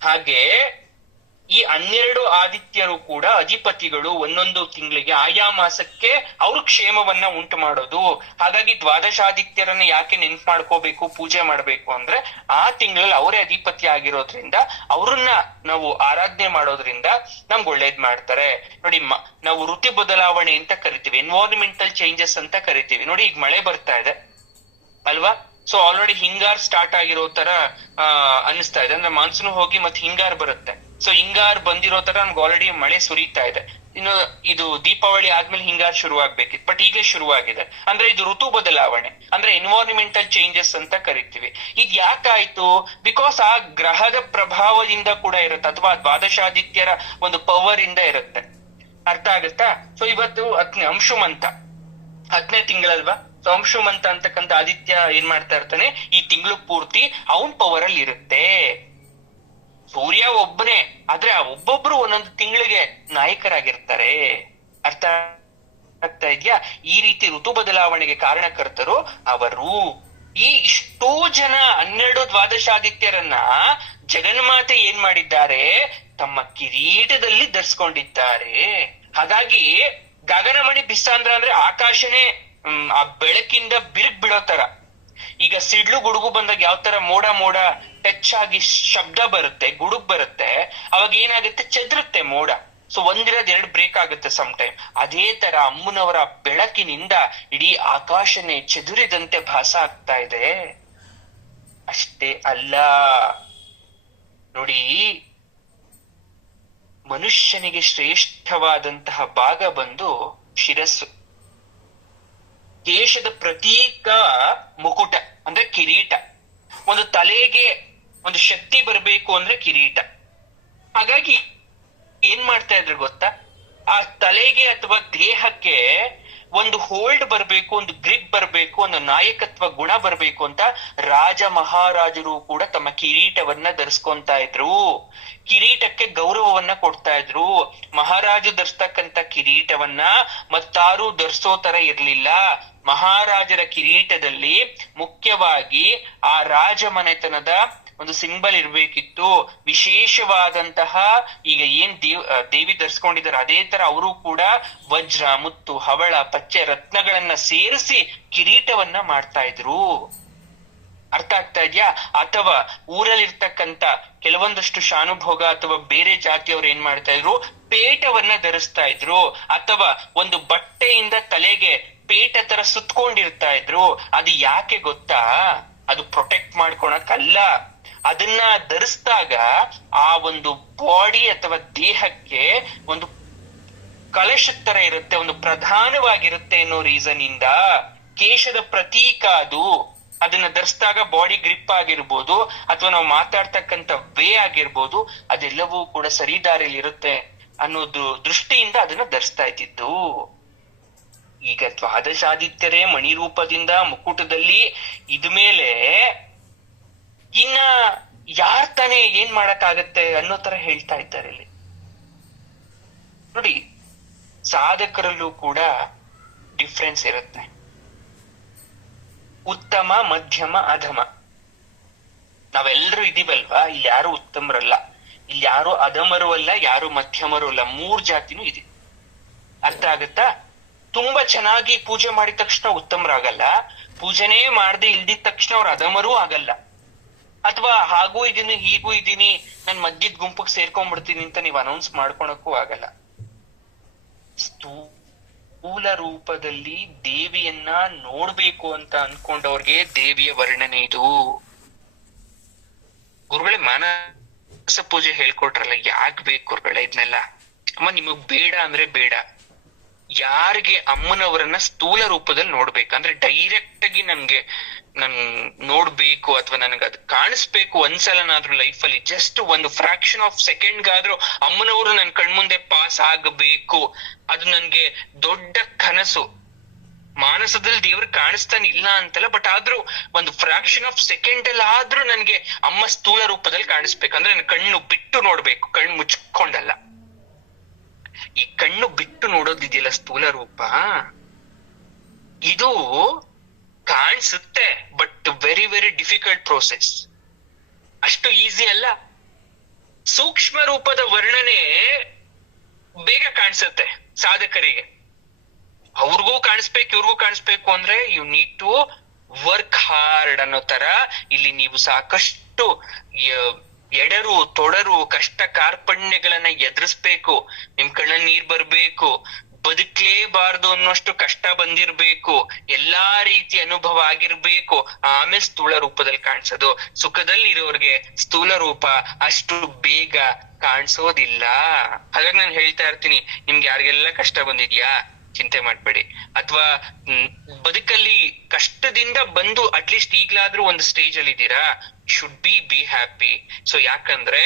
ಹಾಗೆ ಈ 12 ಆದಿತ್ಯರು ಕೂಡ ಅಧಿಪತಿಗಳು. ಒಂದೊಂದು ತಿಂಗಳಿಗೆ ಆಯಾ ಮಾಸಕ್ಕೆ ಅವರು ಕ್ಷೇಮವನ್ನ ಉಂಟು ಮಾಡೋದು. ಹಾಗಾಗಿ ದ್ವಾದಶಾದಿತ್ಯರನ್ನ ಯಾಕೆ ನೆನ್ಪು ಮಾಡ್ಕೋಬೇಕು, ಪೂಜೆ ಮಾಡ್ಬೇಕು ಅಂದ್ರೆ, ಆ ತಿಂಗಳಲ್ಲಿ ಅವರೇ ಅಧಿಪತಿ ಆಗಿರೋದ್ರಿಂದ ಅವ್ರನ್ನ ನಾವು ಆರಾಧನೆ ಮಾಡೋದ್ರಿಂದ ನಮ್ಗೆ ಒಳ್ಳೇದ್ ಮಾಡ್ತಾರೆ. ನೋಡಿ, ನಾವು ಋತು ಬದಲಾವಣೆ ಅಂತ ಕರಿತೀವಿ, ಎನ್ವೈರನ್ಮೆಂಟಲ್ ಚೇಂಜಸ್ ಅಂತ ಕರಿತೀವಿ. ನೋಡಿ, ಈಗ ಮಳೆ ಬರ್ತಾ ಇದೆ ಅಲ್ವಾ? ಸೊ ಆಲ್ರೆಡಿ ಹಿಂಗಾರ್ ಸ್ಟಾರ್ಟ್ ಆಗಿರೋ ತರ ಅನಿಸ್ತಾ ಇದೆ. ಅಂದ್ರೆ ಮಾನ್ಸೂನ್ ಹೋಗಿ ಮತ್ತೆ ಹಿಂಗಾರ್ ಬರುತ್ತೆ. ಸೊ ಹಿಂಗಾರ್ ಬಂದಿರೋ ತರ ನಮ್ಗೆ ಆಲ್ರೆಡಿ ಮಳೆ ಸುರಿತಾ ಇದೆ. ಇನ್ನು ಇದು ದೀಪಾವಳಿ ಆದ್ಮೇಲೆ ಹಿಂಗಾರ್ ಶುರುವಾಗ್ಬೇಕಿತ್ತು, ಬಟ್ ಈಗಲೇ ಶುರುವಾಗಿದೆ. ಅಂದ್ರೆ ಇದು ಋತು ಬದಲಾವಣೆ, ಅಂದ್ರೆ ಎನ್ವೈರನ್ಮೆಂಟಲ್ ಚೇಂಜಸ್ ಅಂತ ಕರಿತೀವಿ. ಇದ್ ಯಾಕಾಯ್ತು? ಬಿಕಾಸ್ ಆ ಗ್ರಹದ ಪ್ರಭಾವದಿಂದ ಕೂಡ ಇರುತ್ತೆ, ಅಥವಾ ದ್ವಾದಶಾದಿತ್ಯರ ಒಂದು ಪವರ್ ಇಂದ ಇರುತ್ತೆ. ಅರ್ಥ ಆಗುತ್ತಾ? ಸೊ ಇವತ್ತು ಅಂಶುಮಂತ 10ನೇ ತಿಂಗಳಲ್ವಾ? ಸೊ ಅಂಶುಮಂತ ಅಂತಕ್ಕಂಥ ಆದಿತ್ಯ ಏನ್ ಮಾಡ್ತಾ ಇರ್ತಾನೆ, ಈ ತಿಂಗಳು ಪೂರ್ತಿ ಅವನ್ ಪವರ್ ಅಲ್ಲಿ ಇರುತ್ತೆ. ಸೂರ್ಯ ಒಬ್ಬನೇ, ಆದ್ರೆ ಆ ಒಬ್ಬೊಬ್ರು ಒಂದೊಂದು ತಿಂಗಳಿಗೆ ನಾಯಕರಾಗಿರ್ತಾರೆ. ಅರ್ಥ ಆಗ್ತಾ ಇದ್ಯಾ? ಈ ರೀತಿ ಋತು ಬದಲಾವಣೆಗೆ ಕಾರಣಕರ್ತರು ಅವರು. ಈ ಇಷ್ಟೋ ಜನ 12 ದ್ವಾದಶಾದಿತ್ಯರನ್ನ ಜಗನ್ಮಾತೆ ಏನ್ ಮಾಡಿದ್ದಾರೆ, ತಮ್ಮ ಕಿರೀಟದಲ್ಲಿ ಧರಿಸ್ಕೊಂಡಿದ್ದಾರೆ. ಹಾಗಾಗಿ ಗಗನಮಣಿ ಬಿಸಾಂದ್ರ ಅಂದ್ರೆ ಆಕಾಶನೇ ಆ ಬೆಳಕಿಂದ ಬಿರುಗ್ ಬಿಡೋ ತರ. ಈಗ ಸಿಡ್ಲು ಗುಡುಗು ಬಂದಾಗ ಯಾವ ತರ ಮೋಡ ಮೋಡ ಟಚ್ ಆಗಿ ಶಬ್ದ ಬರುತ್ತೆ, ಗುಡುಗ್ ಬರುತ್ತೆ, ಅವಾಗ ಏನಾಗುತ್ತೆ, ಚೆದ್ರುತ್ತೆ ಮೋಡ. ಸೊ ಒಂದಿರೋದ್ 2 ಬ್ರೇಕ್ ಆಗುತ್ತೆ ಸಮ್ ಟೈಮ್. ಅದೇ ತರ ಅಮ್ಮನವರ ಬೆಳಕಿನಿಂದ ಇಡೀ ಆಕಾಶನೇ ಚೆದುರಿದಂತೆ ಭಾಸ ಆಗ್ತಾ ಇದೆ. ಅಷ್ಟೇ ಅಲ್ಲ ನೋಡಿ, ಮನುಷ್ಯನಿಗೆ ಶ್ರೇಷ್ಠವಾದಂತಹ ಭಾಗ ಬಂದು ಶಿರಸ್ಸು. ದೇಶದ ಪ್ರತೀಕ ಮುಕುಟ ಅಂದ್ರೆ ಕಿರೀಟ. ಒಂದು ತಲೆಗೆ ಒಂದು ಶಕ್ತಿ ಬರಬೇಕು ಅಂದ್ರೆ ಕಿರೀಟ. ಹಾಗಾಗಿ ಏನ್ ಮಾಡ್ತಾ ಇದ್ರು ಗೊತ್ತಾ, ಆ ತಲೆಗೆ ಅಥವಾ ದೇಹಕ್ಕೆ ಒಂದು ಹೋಲ್ಡ್ ಬರ್ಬೇಕು, ಒಂದು ಗ್ರಿಪ್ ಬರ್ಬೇಕು, ಒಂದು ನಾಯಕತ್ವ ಗುಣ ಬರ್ಬೇಕು ಅಂತ ರಾಜ ಮಹಾರಾಜರು ಕೂಡ ತಮ್ಮ ಕಿರೀಟವನ್ನ ಧರಿಸ್ಕೊಂತಾ ಇದ್ರು. ಕಿರೀಟಕ್ಕೆ ಗೌರವವನ್ನ ಕೊಡ್ತಾ ಇದ್ರು. ಮಹಾರಾಜು ಧರಿಸ್ತಕ್ಕಂತ ಕಿರೀಟವನ್ನ ಮತ್ತಾರು ಧರಿಸೋ ತರ ಇರ್ಲಿಲ್ಲ. ಮಹಾರಾಜರ ಕಿರೀಟದಲ್ಲಿ ಮುಖ್ಯವಾಗಿ ಆ ರಾಜ ಮನೆತನದ ಒಂದು ಸಿಂಬಲ್ ಇರ್ಬೇಕಿತ್ತು. ವಿಶೇಷವಾದಂತಹ ಈಗ ಏನ್ ದೇವಿ ಧರಿಸ್ಕೊಂಡಿದ್ದಾರೆ ಅದೇ ತರ ಅವರು ಕೂಡ ವಜ್ರ, ಮುತ್ತು, ಹವಳ, ಪಚ್ಚೆ, ರತ್ನಗಳನ್ನ ಸೇರಿಸಿ ಕಿರೀಟವನ್ನ ಮಾಡ್ತಾ ಇದ್ರು. ಅರ್ಥ ಆಗ್ತಾ ಇದ್ಯಾ? ಅಥವಾ ಊರಲ್ಲಿರ್ತಕ್ಕಂತ ಕೆಲವೊಂದಷ್ಟು ಶಾನುಭೋಗ ಅಥವಾ ಬೇರೆ ಜಾತಿಯವ್ರು ಏನ್ ಮಾಡ್ತಾ ಇದ್ರು, ಪೇಟವನ್ನ ಧರಿಸ್ತಾ ಇದ್ರು. ಅಥವಾ ಒಂದು ಬಟ್ಟೆಯಿಂದ ತಲೆಗೆ ಪೇಟ ತರ ಸುತ್ಕೊಂಡಿರ್ತಾ ಇದ್ರು. ಅದು ಯಾಕೆ ಗೊತ್ತಾ? ಅದು ಪ್ರೊಟೆಕ್ಟ್ ಮಾಡ್ಕೊಳಕ್ಕಲ್ಲ. ಅದನ್ನ ಧರಿಸಿದಾಗ ಆ ಒಂದು ಬಾಡಿ ಅಥವಾ ದೇಹಕ್ಕೆ ಒಂದು ಕಲಶದ ತರ ಇರುತ್ತೆ, ಒಂದು ಪ್ರಧಾನವಾಗಿರುತ್ತೆ ಅನ್ನೋ ರೀಸನ್ ಇಂದ. ಕೇಶದ ಪ್ರತೀಕ ಅದು. ಅದನ್ನ ಧರಿಸಿದಾಗ ಬಾಡಿ ಗ್ರಿಪ್ ಆಗಿರ್ಬೋದು, ಅಥವಾ ನಾವು ಮಾತಾಡ್ತಕ್ಕಂಥ ವೇ ಆಗಿರ್ಬೋದು, ಅದೆಲ್ಲವೂ ಕೂಡ ಸರಿದಾರಿಯಲ್ಲಿ ಇರುತ್ತೆ ಅನ್ನೋದು ದೃಷ್ಟಿಯಿಂದ ಅದನ್ನ ಧರಿಸ್ತಾ ಇದ್ದಿದ್ದು. ಈಗ ದ್ವಾದಶಾದಿತ್ಯರೇ ಮಣಿ ರೂಪದಿಂದ ಮುಕುಟದಲ್ಲಿ ಇದ್ಮೇಲೆ ಇನ್ನ ಯಾರ್ ತಾನೇ ಏನ್ ಮಾಡಕ್ಕಾಗತ್ತೆ ಅನ್ನೋ ತರ ಹೇಳ್ತಾ ಇದ್ದಾರೆ ಇಲ್ಲಿ ನೋಡಿ. ಸಾಧಕರಲ್ಲೂ ಕೂಡ ಡಿಫ್ರೆನ್ಸ್ ಇರುತ್ತೆ. ಉತ್ತಮ, ಮಧ್ಯಮ, ಅಧಮ. ನಾವೆಲ್ಲರೂ ಇದೀವಲ್ವಾ, ಇಲ್ಲಿ ಯಾರು ಉತ್ತಮರಲ್ಲ, ಇಲ್ಲಿ ಯಾರು ಅಧಮರು ಅಲ್ಲ, ಯಾರು ಮಧ್ಯಮರು ಅಲ್ಲ, 3 ಜಾತಿನೂ ಇದೆ. ಅರ್ಥ ಆಗತ್ತಾ? ತುಂಬಾ ಚೆನ್ನಾಗಿ ಪೂಜೆ ಮಾಡಿದ ತಕ್ಷಣ ಉತ್ತಮರಾಗಲ್ಲ, ಪೂಜೆನೇ ಮಾಡದೆ ಇಲ್ದಿದ ತಕ್ಷಣ ಅವ್ರ ಅಧಮರೂ ಆಗಲ್ಲ. ಅಥವಾ ಹಾಗೂ ಇದೀನಿ ಹೀಗೂ ಇದೀನಿ, ನನ್ ಮಧ್ಯದ ಗುಂಪಿಗೆ ಸೇರ್ಕೊಂಡ್ಬಿಡ್ತೀನಿ ಅಂತ ನೀವ್ ಅನೌನ್ಸ್ ಮಾಡ್ಕೊಳಕ್ಕೂ ಆಗಲ್ಲ. ಸ್ಥೂಲ ರೂಪದಲ್ಲಿ ದೇವಿಯನ್ನ ನೋಡ್ಬೇಕು ಅಂತ ಅನ್ಕೊಂಡವ್ರಿಗೆ ದೇವಿಯ ವರ್ಣನೆ ಇದು. ಗುರುಗಳೇ ಮಾನಸ ಪೂಜೆ ಹೇಳ್ಕೊಟ್ರಲ್ಲ, ಯಾಕೆ ಬೇಕು ಗುರುಗಳೇ ಇದನ್ನೆಲ್ಲ? ಅಮ್ಮ ನಿಮಗ್ ಬೇಡ ಅಂದ್ರೆ ಬೇಡ. ಯಾರಿಗೆ ಅಮ್ಮನವರನ್ನ ಸ್ಥೂಲ ರೂಪದಲ್ಲಿ ನೋಡ್ಬೇಕು ಅಂದ್ರೆ ಡೈರೆಕ್ಟ್ ಆಗಿ ನನ್ ನೋಡ್ಬೇಕು ಅಥವಾ ನನಗೆ ಅದು ಕಾಣಿಸ್ಬೇಕು ಒಂದ್ಸಲನಾದ್ರೂ ಲೈಫ್ ಅಲ್ಲಿ, ಜಸ್ಟ್ ಒಂದು ಫ್ರಾಕ್ಷನ್ ಆಫ್ ಸೆಕೆಂಡ್ಗಾದ್ರೂ ಅಮ್ಮನವರು ನನ್ ಕಣ್ಮುಂದೆ ಪಾಸ್ ಆಗಬೇಕು, ಅದು ನನ್ಗೆ ದೊಡ್ಡ ಕನಸು. ಮಾನಸದಲ್ಲಿ ದೇವ್ರು ಕಾಣಿಸ್ತಾನೆ ಇಲ್ಲ ಅಂತಲ್ಲ, ಬಟ್ ಆದ್ರೂ ಒಂದು ಫ್ರಾಕ್ಷನ್ ಆಫ್ ಸೆಕೆಂಡ್ ಅಲ್ಲಿ ಆದ್ರೂ ನನ್ಗೆ ಅಮ್ಮ ಸ್ಥೂಲ ರೂಪದಲ್ಲಿ ಕಾಣಿಸ್ಬೇಕಂದ್ರೆ ನನ್ ಕಣ್ಣು ಬಿಟ್ಟು ನೋಡ್ಬೇಕು, ಕಣ್ಣು ಮುಚ್ಕೊಂಡಲ್ಲ. ಈ ಕಣ್ಣು ಬಿಟ್ಟು ನೋಡೋದಿದೆಯಲ್ಲ ಸ್ಥೂಲ ರೂಪ, ಇದು ಕಾಣಿಸುತ್ತೆ, but very very difficult process. ಅಷ್ಟು ಈಸಿ ಅಲ್ಲ. ಸೂಕ್ಷ್ಮ ರೂಪದ ವರ್ಣನೆ ಬೇಗ ಕಾಣಿಸುತ್ತೆ ಸಾಧಕರಿಗೆ. ಅವ್ರಿಗೂ ಕಾಣಿಸ್ಬೇಕು, ಇವ್ರಿಗೂ ಕಾಣಿಸ್ಬೇಕು ಅಂದ್ರೆ you need to work hard ಅನ್ನೋ ತರ ಇಲ್ಲಿ ನೀವು ಸಾಕಷ್ಟು ಎಡರು ತೊಡರು ಕಷ್ಟ ಕಾರ್ಪಣ್ಯಗಳನ್ನ ಎದುರಿಸ್ಬೇಕು. ನಿಮ್ ಕಣ್ಣಲ್ಲಿ ನೀರ್ ಬರ್ಬೇಕು, ಬದುಕ್ಲೇಬಾರ್ದು ಅನ್ನೋಷ್ಟು ಕಷ್ಟ ಬಂದಿರ್ಬೇಕು, ಎಲ್ಲಾ ರೀತಿ ಅನುಭವ ಆಗಿರ್ಬೇಕು, ಆಮೇಲೆ ಸ್ಥೂಲ ರೂಪದಲ್ಲಿ ಕಾಣಿಸೋದು. ಸುಖದಲ್ಲಿ ಇರೋರ್ಗೆ ಸ್ಥೂಲ ರೂಪ ಅಷ್ಟು ಬೇಗ ಕಾಣಿಸೋದಿಲ್ಲ. ಹಾಗಾಗಿ ನಾನು ಹೇಳ್ತಾ ಇರ್ತೀನಿ, ನಿಮ್ಗೆ ಯಾರಿಗೆಲ್ಲ ಕಷ್ಟ ಬಂದಿದ್ಯಾ ಚಿಂತೆ ಮಾಡ್ಬೇಡಿ. ಅಥವಾ ಬದುಕಲ್ಲಿ ಕಷ್ಟದಿಂದ ಬಂದು ಅಟ್ಲೀಸ್ಟ್ ಈಗ್ಲಾದ್ರೂ ಒಂದು ಸ್ಟೇಜ್ ಅಲ್ಲಿ ಇದ್ದೀರಾ, ಶುಡ್ ಬಿ ಹ್ಯಾಪಿ. ಸೊ ಯಾಕಂದ್ರೆ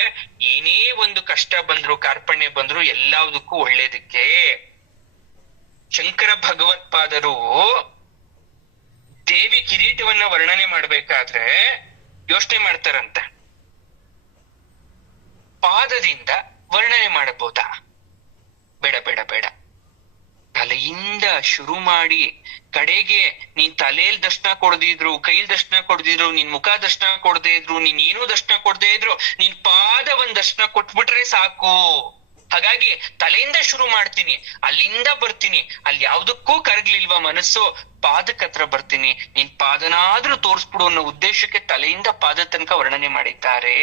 ಏನೇ ಒಂದು ಕಷ್ಟ ಬಂದ್ರು ಕಾರ್ಪಣ್ಯ ಬಂದ್ರು ಎಲ್ಲದಕ್ಕೂ ಒಳ್ಳೇದಕ್ಕೆ. ಶಂಕರ ಭಗವತ್ಪಾದರು ದೇವಿ ಕಿರೀಟವನ್ನ ವರ್ಣನೆ ಮಾಡ್ಬೇಕಾದ್ರೆ ಯೋಚನೆ ಮಾಡ್ತಾರಂತೆ, ಪಾದದಿಂದ ವರ್ಣನೆ ಮಾಡಬಹುದಾ? ಬೇಡ ಬೇಡ ಬೇಡ, ತಲೆಯಿಂದ ಶುರು ಮಾಡಿ ಕಡೆಗೆ ನೀನ್ ತಲೆಯಲ್ಲಿ ದರ್ಶನ ಕೊಡದಿದ್ರು, ಕೈಲಿ ದರ್ಶನ ಕೊಡದಿದ್ರು, ನಿನ್ ಮುಖ ದರ್ಶನ ಕೊಡದೇ ಇದ್ರು, ನೀನ್ ಏನೂ ದರ್ಶನ ಕೊಡದೇ ಇದ್ರು, ನಿನ್ ಪಾದ ಒಂದ್ ದರ್ಶನ ಕೊಟ್ಬಿಟ್ರೆ ಸಾಕು. ಹಾಗಾಗಿ ತಲೆಯಿಂದ ಶುರು ಮಾಡ್ತೀನಿ, ಅಲ್ಲಿಂದ ಬರ್ತೀನಿ, ಅಲ್ಲಿ ಯಾವ್ದಕ್ಕೂ ಕರಗ್ಲಿಲ್ವಾ ಮನಸ್ಸು, ಪಾದಕ್ ಹತ್ರ ಬರ್ತೀನಿ, ನಿನ್ ಪಾದನಾದ್ರೂ ತೋರ್ಸ್ಬಿಡು ಅನ್ನೋ ಉದ್ದೇಶಕ್ಕೆ ತಲೆಯಿಂದ ಪಾದ ತನಕ ವರ್ಣನೆ ಮಾಡಿದ್ದಾರೆ.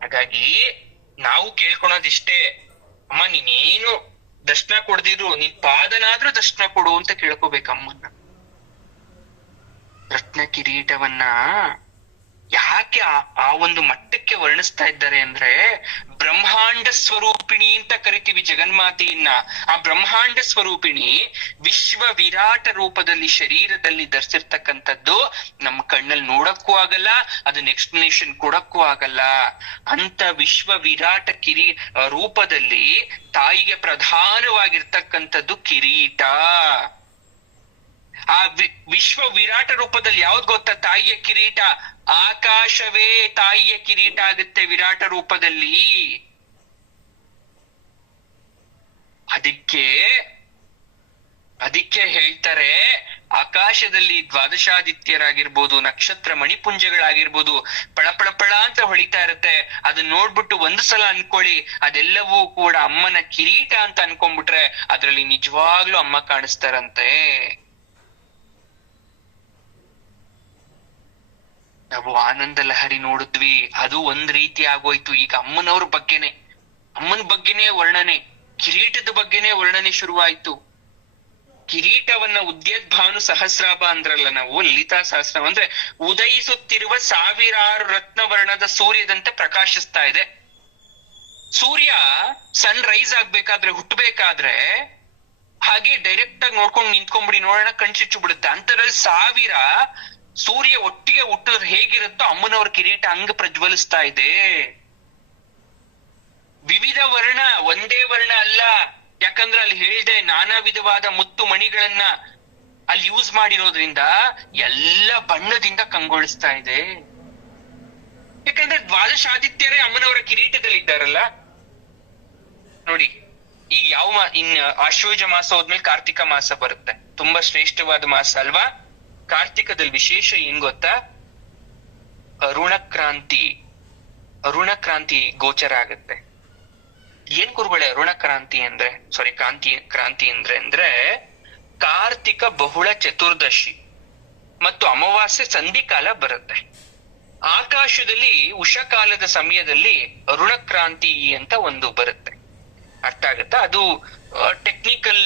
ಹಾಗಾಗಿ ನಾವು ಕೇಳ್ಕೊಳೋದಿಷ್ಟೇ, ಅಮ್ಮ ನೀನೇನು ದರ್ಶನ ಕೊಡ್ದಿದ್ರು ನಿನ್ ಪಾದನಾದ್ರೂ ದರ್ಶನ ಕೊಡು ಅಂತ ಕೇಳ್ಕೋಬೇಕಮ್ಮನ್ನ. ರತ್ನ ಕಿರೀಟವನ್ನ ಯಾಕೆ ಆ ಒಂದು ಮಟ್ಟಕ್ಕೆ ವರ್ಣಿಸ್ತಾ ಇದ್ದಾರೆ ಅಂದ್ರೆ, ಬ್ರಹ್ಮಾಂಡ ಸ್ವರೂಪಿಣಿ ಅಂತ ಕರಿತೀವಿ ಜಗನ್ಮಾತೆಯನ್ನ. ಆ ಬ್ರಹ್ಮಾಂಡ ಸ್ವರೂಪಿಣಿ ವಿಶ್ವ ವಿರಾಟ ರೂಪದಲ್ಲಿ ಶರೀರದಲ್ಲಿ ಧರಿಸಿರ್ತಕ್ಕಂಥದ್ದು ನಮ್ಮ ಕಣ್ಣಲ್ಲಿ ನೋಡಕ್ಕೂ ಆಗಲ್ಲ, ಅದನ್ನ ಎಕ್ಸ್ಪ್ಲನೇಷನ್ ಕೊಡಕ್ಕೂ ಆಗಲ್ಲ. ಅಂತ ವಿಶ್ವ ವಿರಾಟ ರೂಪದಲ್ಲಿ ತಾಯಿಗೆ ಪ್ರಧಾನವಾಗಿರ್ತಕ್ಕಂಥದ್ದು ಕಿರೀಟ. ಆ ವಿಶ್ವ ವಿರಾಟ ರೂಪದಲ್ಲಿ ಯಾವ್ದು ಗೊತ್ತಾ ತಾಯಿಯ ಕಿರೀಟ? ಆಕಾಶವೇ ತಾಯಿಯ ಕಿರೀಟ ಆಗುತ್ತೆ ವಿರಾಟ ರೂಪದಲ್ಲಿ. ಅದಕ್ಕೆ ಹೇಳ್ತಾರೆ, ಆಕಾಶದಲ್ಲಿ ದ್ವಾದಶಾದಿತ್ಯರಾಗಿರ್ಬೋದು, ನಕ್ಷತ್ರ ಮಣಿಪುಂಜಗಳಾಗಿರ್ಬೋದು, ಪಳ ಅಂತ ಹೊಳಿತಾ ಇರುತ್ತೆ. ಅದನ್ನ ನೋಡ್ಬಿಟ್ಟು ಒಂದು ಸಲ ಅನ್ಕೊಳ್ಳಿ, ಅದೆಲ್ಲವೂ ಕೂಡ ಅಮ್ಮನ ಕಿರೀಟ ಅಂತ ಅನ್ಕೊಂಡ್ಬಿಟ್ರೆ ಅದ್ರಲ್ಲಿ ನಿಜವಾಗ್ಲೂ ಅಮ್ಮ ಕಾಣಿಸ್ತಾರಂತೆ. ನಾವು ಆನಂದ ಲಹರಿ ನೋಡಿದ್ವಿ, ಅದು ಒಂದ್ ರೀತಿ ಆಗೋಯ್ತು. ಈಗ ಅಮ್ಮನವ್ರ ಅಮ್ಮನ ಬಗ್ಗೆನೇ ವರ್ಣನೆ, ಕಿರೀಟದ ಬಗ್ಗೆನೇ ವರ್ಣನೆ ಶುರುವಾಯ್ತು. ಕಿರೀಟವನ್ನ ಉದ್ಯದ್ಭಾನು ಸಹಸ್ರಾಭ ಅಂದ್ರಲ್ಲ ನಾವು, ಲಲಿತಾ ಸಹಸ್ರ ಅಂದ್ರೆ ಉದಯಿಸುತ್ತಿರುವ ಸಾವಿರಾರು ರತ್ನವರ್ಣದ ಸೂರ್ಯದಂತೆ ಪ್ರಕಾಶಿಸ್ತಾ ಇದೆ. ಸೂರ್ಯ ಸನ್ ರೈಸ್ ಆಗ್ಬೇಕಾದ್ರೆ, ಹುಟ್ಟಬೇಕಾದ್ರೆ ಹಾಗೆ ಡೈರೆಕ್ಟ್ ಆಗಿ ನೋಡ್ಕೊಂಡು ನಿಂತ್ಕೊಂಡ್ಬಿಡಿ, ನೋಡೋಣ ಕಣ್ಚಿಚ್ಚು ಬಿಡುತ್ತೆ. ಅಂತದ್ರಲ್ಲಿ ಸಾವಿರ ಸೂರ್ಯ ಒಟ್ಟಿಗೆ ಹುಟ್ಟಿದ್ರೆ ಹೇಗಿರುತ್ತೋ ಅಮ್ಮನವ್ರ ಕಿರೀಟ ಹಂಗ ಪ್ರಜ್ವಲಿಸ್ತಾ ಇದೆ. ವಿವಿಧ ವರ್ಣ, ಒಂದೇ ವರ್ಣ ಅಲ್ಲ. ಯಾಕಂದ್ರೆ ಅಲ್ಲಿ ಹೇಳ್ದೆ ನಾನಾ ವಿಧವಾದ ಮುತ್ತು ಮಣಿಗಳನ್ನ ಅಲ್ಲಿ ಯೂಸ್ ಮಾಡಿರೋದ್ರಿಂದ ಎಲ್ಲ ಬಣ್ಣದಿಂದ ಕಂಗೊಳಿಸ್ತಾ ಇದೆ. ಯಾಕಂದ್ರೆ ದ್ವಾದಶಾದಿತ್ಯರೇ ಅಮ್ಮನವರ ಕಿರೀಟದಲ್ಲಿ ಇದ್ದಾರಲ್ಲ. ನೋಡಿ, ಈಗ ಇನ್ ಆಶ್ವಯುಜ ಮಾಸ ಹೋದ್ಮೇಲೆ ಕಾರ್ತಿಕ ಮಾಸ ಬರುತ್ತೆ, ತುಂಬಾ ಶ್ರೇಷ್ಠವಾದ ಮಾಸ ಅಲ್ವಾ. ಕಾರ್ತಿಕದಲ್ಲಿ ವಿಶೇಷ ಏನ್ ಗೊತ್ತಾ? ಅರುಣಕ್ರಾಂತಿ ಗೋಚರ ಆಗತ್ತೆ. ಏನ್ ಗುರುಗಳೇ ಅರುಣಕ್ರಾಂತಿ ಅಂದ್ರೆ, ಕ್ರಾಂತಿ ಅಂದ್ರೆ ಕಾರ್ತಿಕ ಬಹುಳ ಚತುರ್ದಶಿ ಮತ್ತು ಅಮಾವಾಸ್ಯೆ ಸಂಧಿಕಾಲ ಬರುತ್ತೆ. ಆಕಾಶದಲ್ಲಿ ಉಷಕಾಲದ ಸಮಯದಲ್ಲಿ ಅರುಣಕ್ರಾಂತಿ ಅಂತ ಒಂದು ಬರುತ್ತೆ. ಅರ್ಥ ಆಗತ್ತಾ? ಅದು ಟೆಕ್ನಿಕಲ್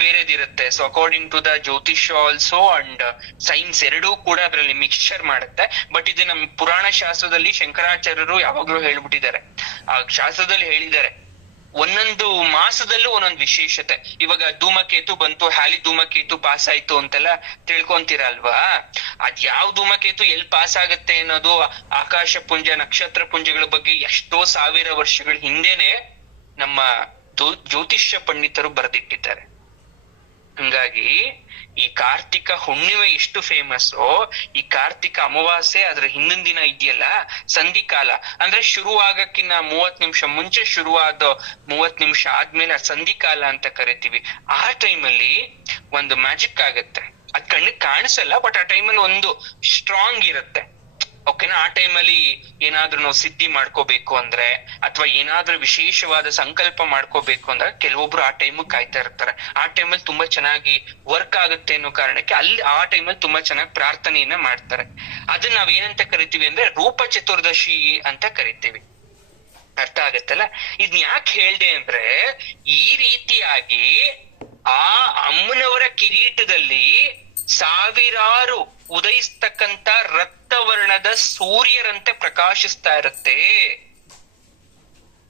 ಬೇರೆದಿರುತ್ತೆ. ಸೊ ಅಕಾರ್ಡಿಂಗ್ ಟು ದ ಜ್ಯೋತಿಷ್ ಆಲ್ಸೋ ಅಂಡ್ ಸೈನ್ಸ್ ಎರಡೂ ಕೂಡ ಅದರಲ್ಲಿ ಮಿಕ್ಸ್ಚರ್ ಮಾಡುತ್ತೆ. ಬಟ್ ಇದು ನಮ್ಮ ಪುರಾಣ ಶಾಸ್ತ್ರದಲ್ಲಿ ಶಂಕರಾಚಾರ್ಯರು ಯಾವಾಗ್ಲೂ ಹೇಳ್ಬಿಟ್ಟಿದ್ದಾರೆ. ಆ ಶಾಸ್ತ್ರದಲ್ಲಿ ಹೇಳಿದ್ದಾರೆ, ಒಂದೊಂದು ಮಾಸದಲ್ಲೂ ಒಂದೊಂದು ವಿಶೇಷತೆ. ಇವಾಗ ಧೂಮಕೇತು ಬಂತು, ಹ್ಯಾಲಿ ಧೂಮಕೇತು ಪಾಸ್ ಆಯ್ತು ಅಂತೆಲ್ಲ ತಿಳ್ಕೊಂತೀರಲ್ವಾ. ಅದ್ ಯಾವ ಧೂಮಕೇತು ಎಲ್ಲಿ ಪಾಸ್ ಆಗತ್ತೆ ಅನ್ನೋದು ಆಕಾಶ ಪುಂಜ ನಕ್ಷತ್ರ ಪುಂಜಗಳ ಬಗ್ಗೆ ಎಷ್ಟೋ ಸಾವಿರ ವರ್ಷಗಳ ಹಿಂದೆನೆ ನಮ್ಮ ಜ್ಯೋತಿಷ್ಯ ಪಂಡಿತರು ಬರೆದಿಟ್ಟಿದ್ದಾರೆ. ಹಂಗಾಗಿ ಈ ಕಾರ್ತಿಕ ಹುಣ್ಣಿಮೆ ಎಷ್ಟು ಫೇಮಸ್ಸೋ, ಈ ಕಾರ್ತಿಕ ಅಮಾವಾಸ್ಯೆ ಅದ್ರ ಹಿಂದಿನ ದಿನ ಇದೆಯಲ್ಲ ಸಂಧಿಕಾಲ, ಅಂದ್ರೆ ಶುರು ಆಗಕ್ಕಿನ್ನ 30 ನಿಮಿಷ ಮುಂಚೆ ಶುರುವಾದ 30 ನಿಮಿಷ ಆದ್ಮೇಲೆ ಸಂಧಿಕಾಲ ಅಂತ ಕರಿತೀವಿ. ಆ ಟೈಮಲ್ಲಿ ಒಂದು ಮ್ಯಾಜಿಕ್ ಆಗತ್ತೆ. ಅದ್ ಕಣ್ಣಿಗೆ ಕಾಣಿಸಲ್ಲ, ಬಟ್ ಆ ಟೈಮಲ್ಲಿ ಒಂದು ಸ್ಟ್ರಾಂಗ್ ಇರುತ್ತೆ. ಓಕೆನಾ? ಆ ಟೈಮಲ್ಲಿ ಏನಾದ್ರೂ ನಾವು ಸಿದ್ಧಿ ಮಾಡ್ಕೋಬೇಕು ಅಂದ್ರೆ, ಅಥವಾ ಏನಾದ್ರೂ ವಿಶೇಷವಾದ ಸಂಕಲ್ಪ ಮಾಡ್ಕೋಬೇಕು ಅಂದ್ರೆ ಕೆಲವೊಬ್ರು ಆ ಟೈಮ್ ಕಾಯ್ತಾ ಇರ್ತಾರೆ. ಆ ಟೈಮಲ್ಲಿ ತುಂಬಾ ಚೆನ್ನಾಗಿ ವರ್ಕ್ ಆಗುತ್ತೆ ಅನ್ನೋ ಕಾರಣಕ್ಕೆ ಅಲ್ಲಿ ಆ ಟೈಮಲ್ಲಿ ತುಂಬಾ ಚೆನ್ನಾಗಿ ಪ್ರಾರ್ಥನೆಯನ್ನ ಮಾಡ್ತಾರೆ. ಅದನ್ನ ನಾವ್ ಏನಂತ ಕರಿತೀವಿ ಅಂದ್ರೆ ರೂಪ ಚತುರ್ದಶಿ ಅಂತ ಕರಿತೀವಿ. ಅರ್ಥ ಆಗತ್ತೆ? ಆಯ್ತಲ್ಲ. ಇದ್ನ ಯಾಕೆ ಹೇಳ್ದೆ ಅಂದ್ರೆ, ಈ ರೀತಿಯಾಗಿ ಆ ಅಮ್ಮನವರ ಕಿರೀಟದಲ್ಲಿ ಸಾವಿರಾರು ಉದಯಿಸ್ತಕ್ಕಂತ ರಕ್ತವರ್ಣದ ಸೂರ್ಯರಂತೆ ಪ್ರಕಾಶಿಸ್ತಾ ಇರತ್ತೆ.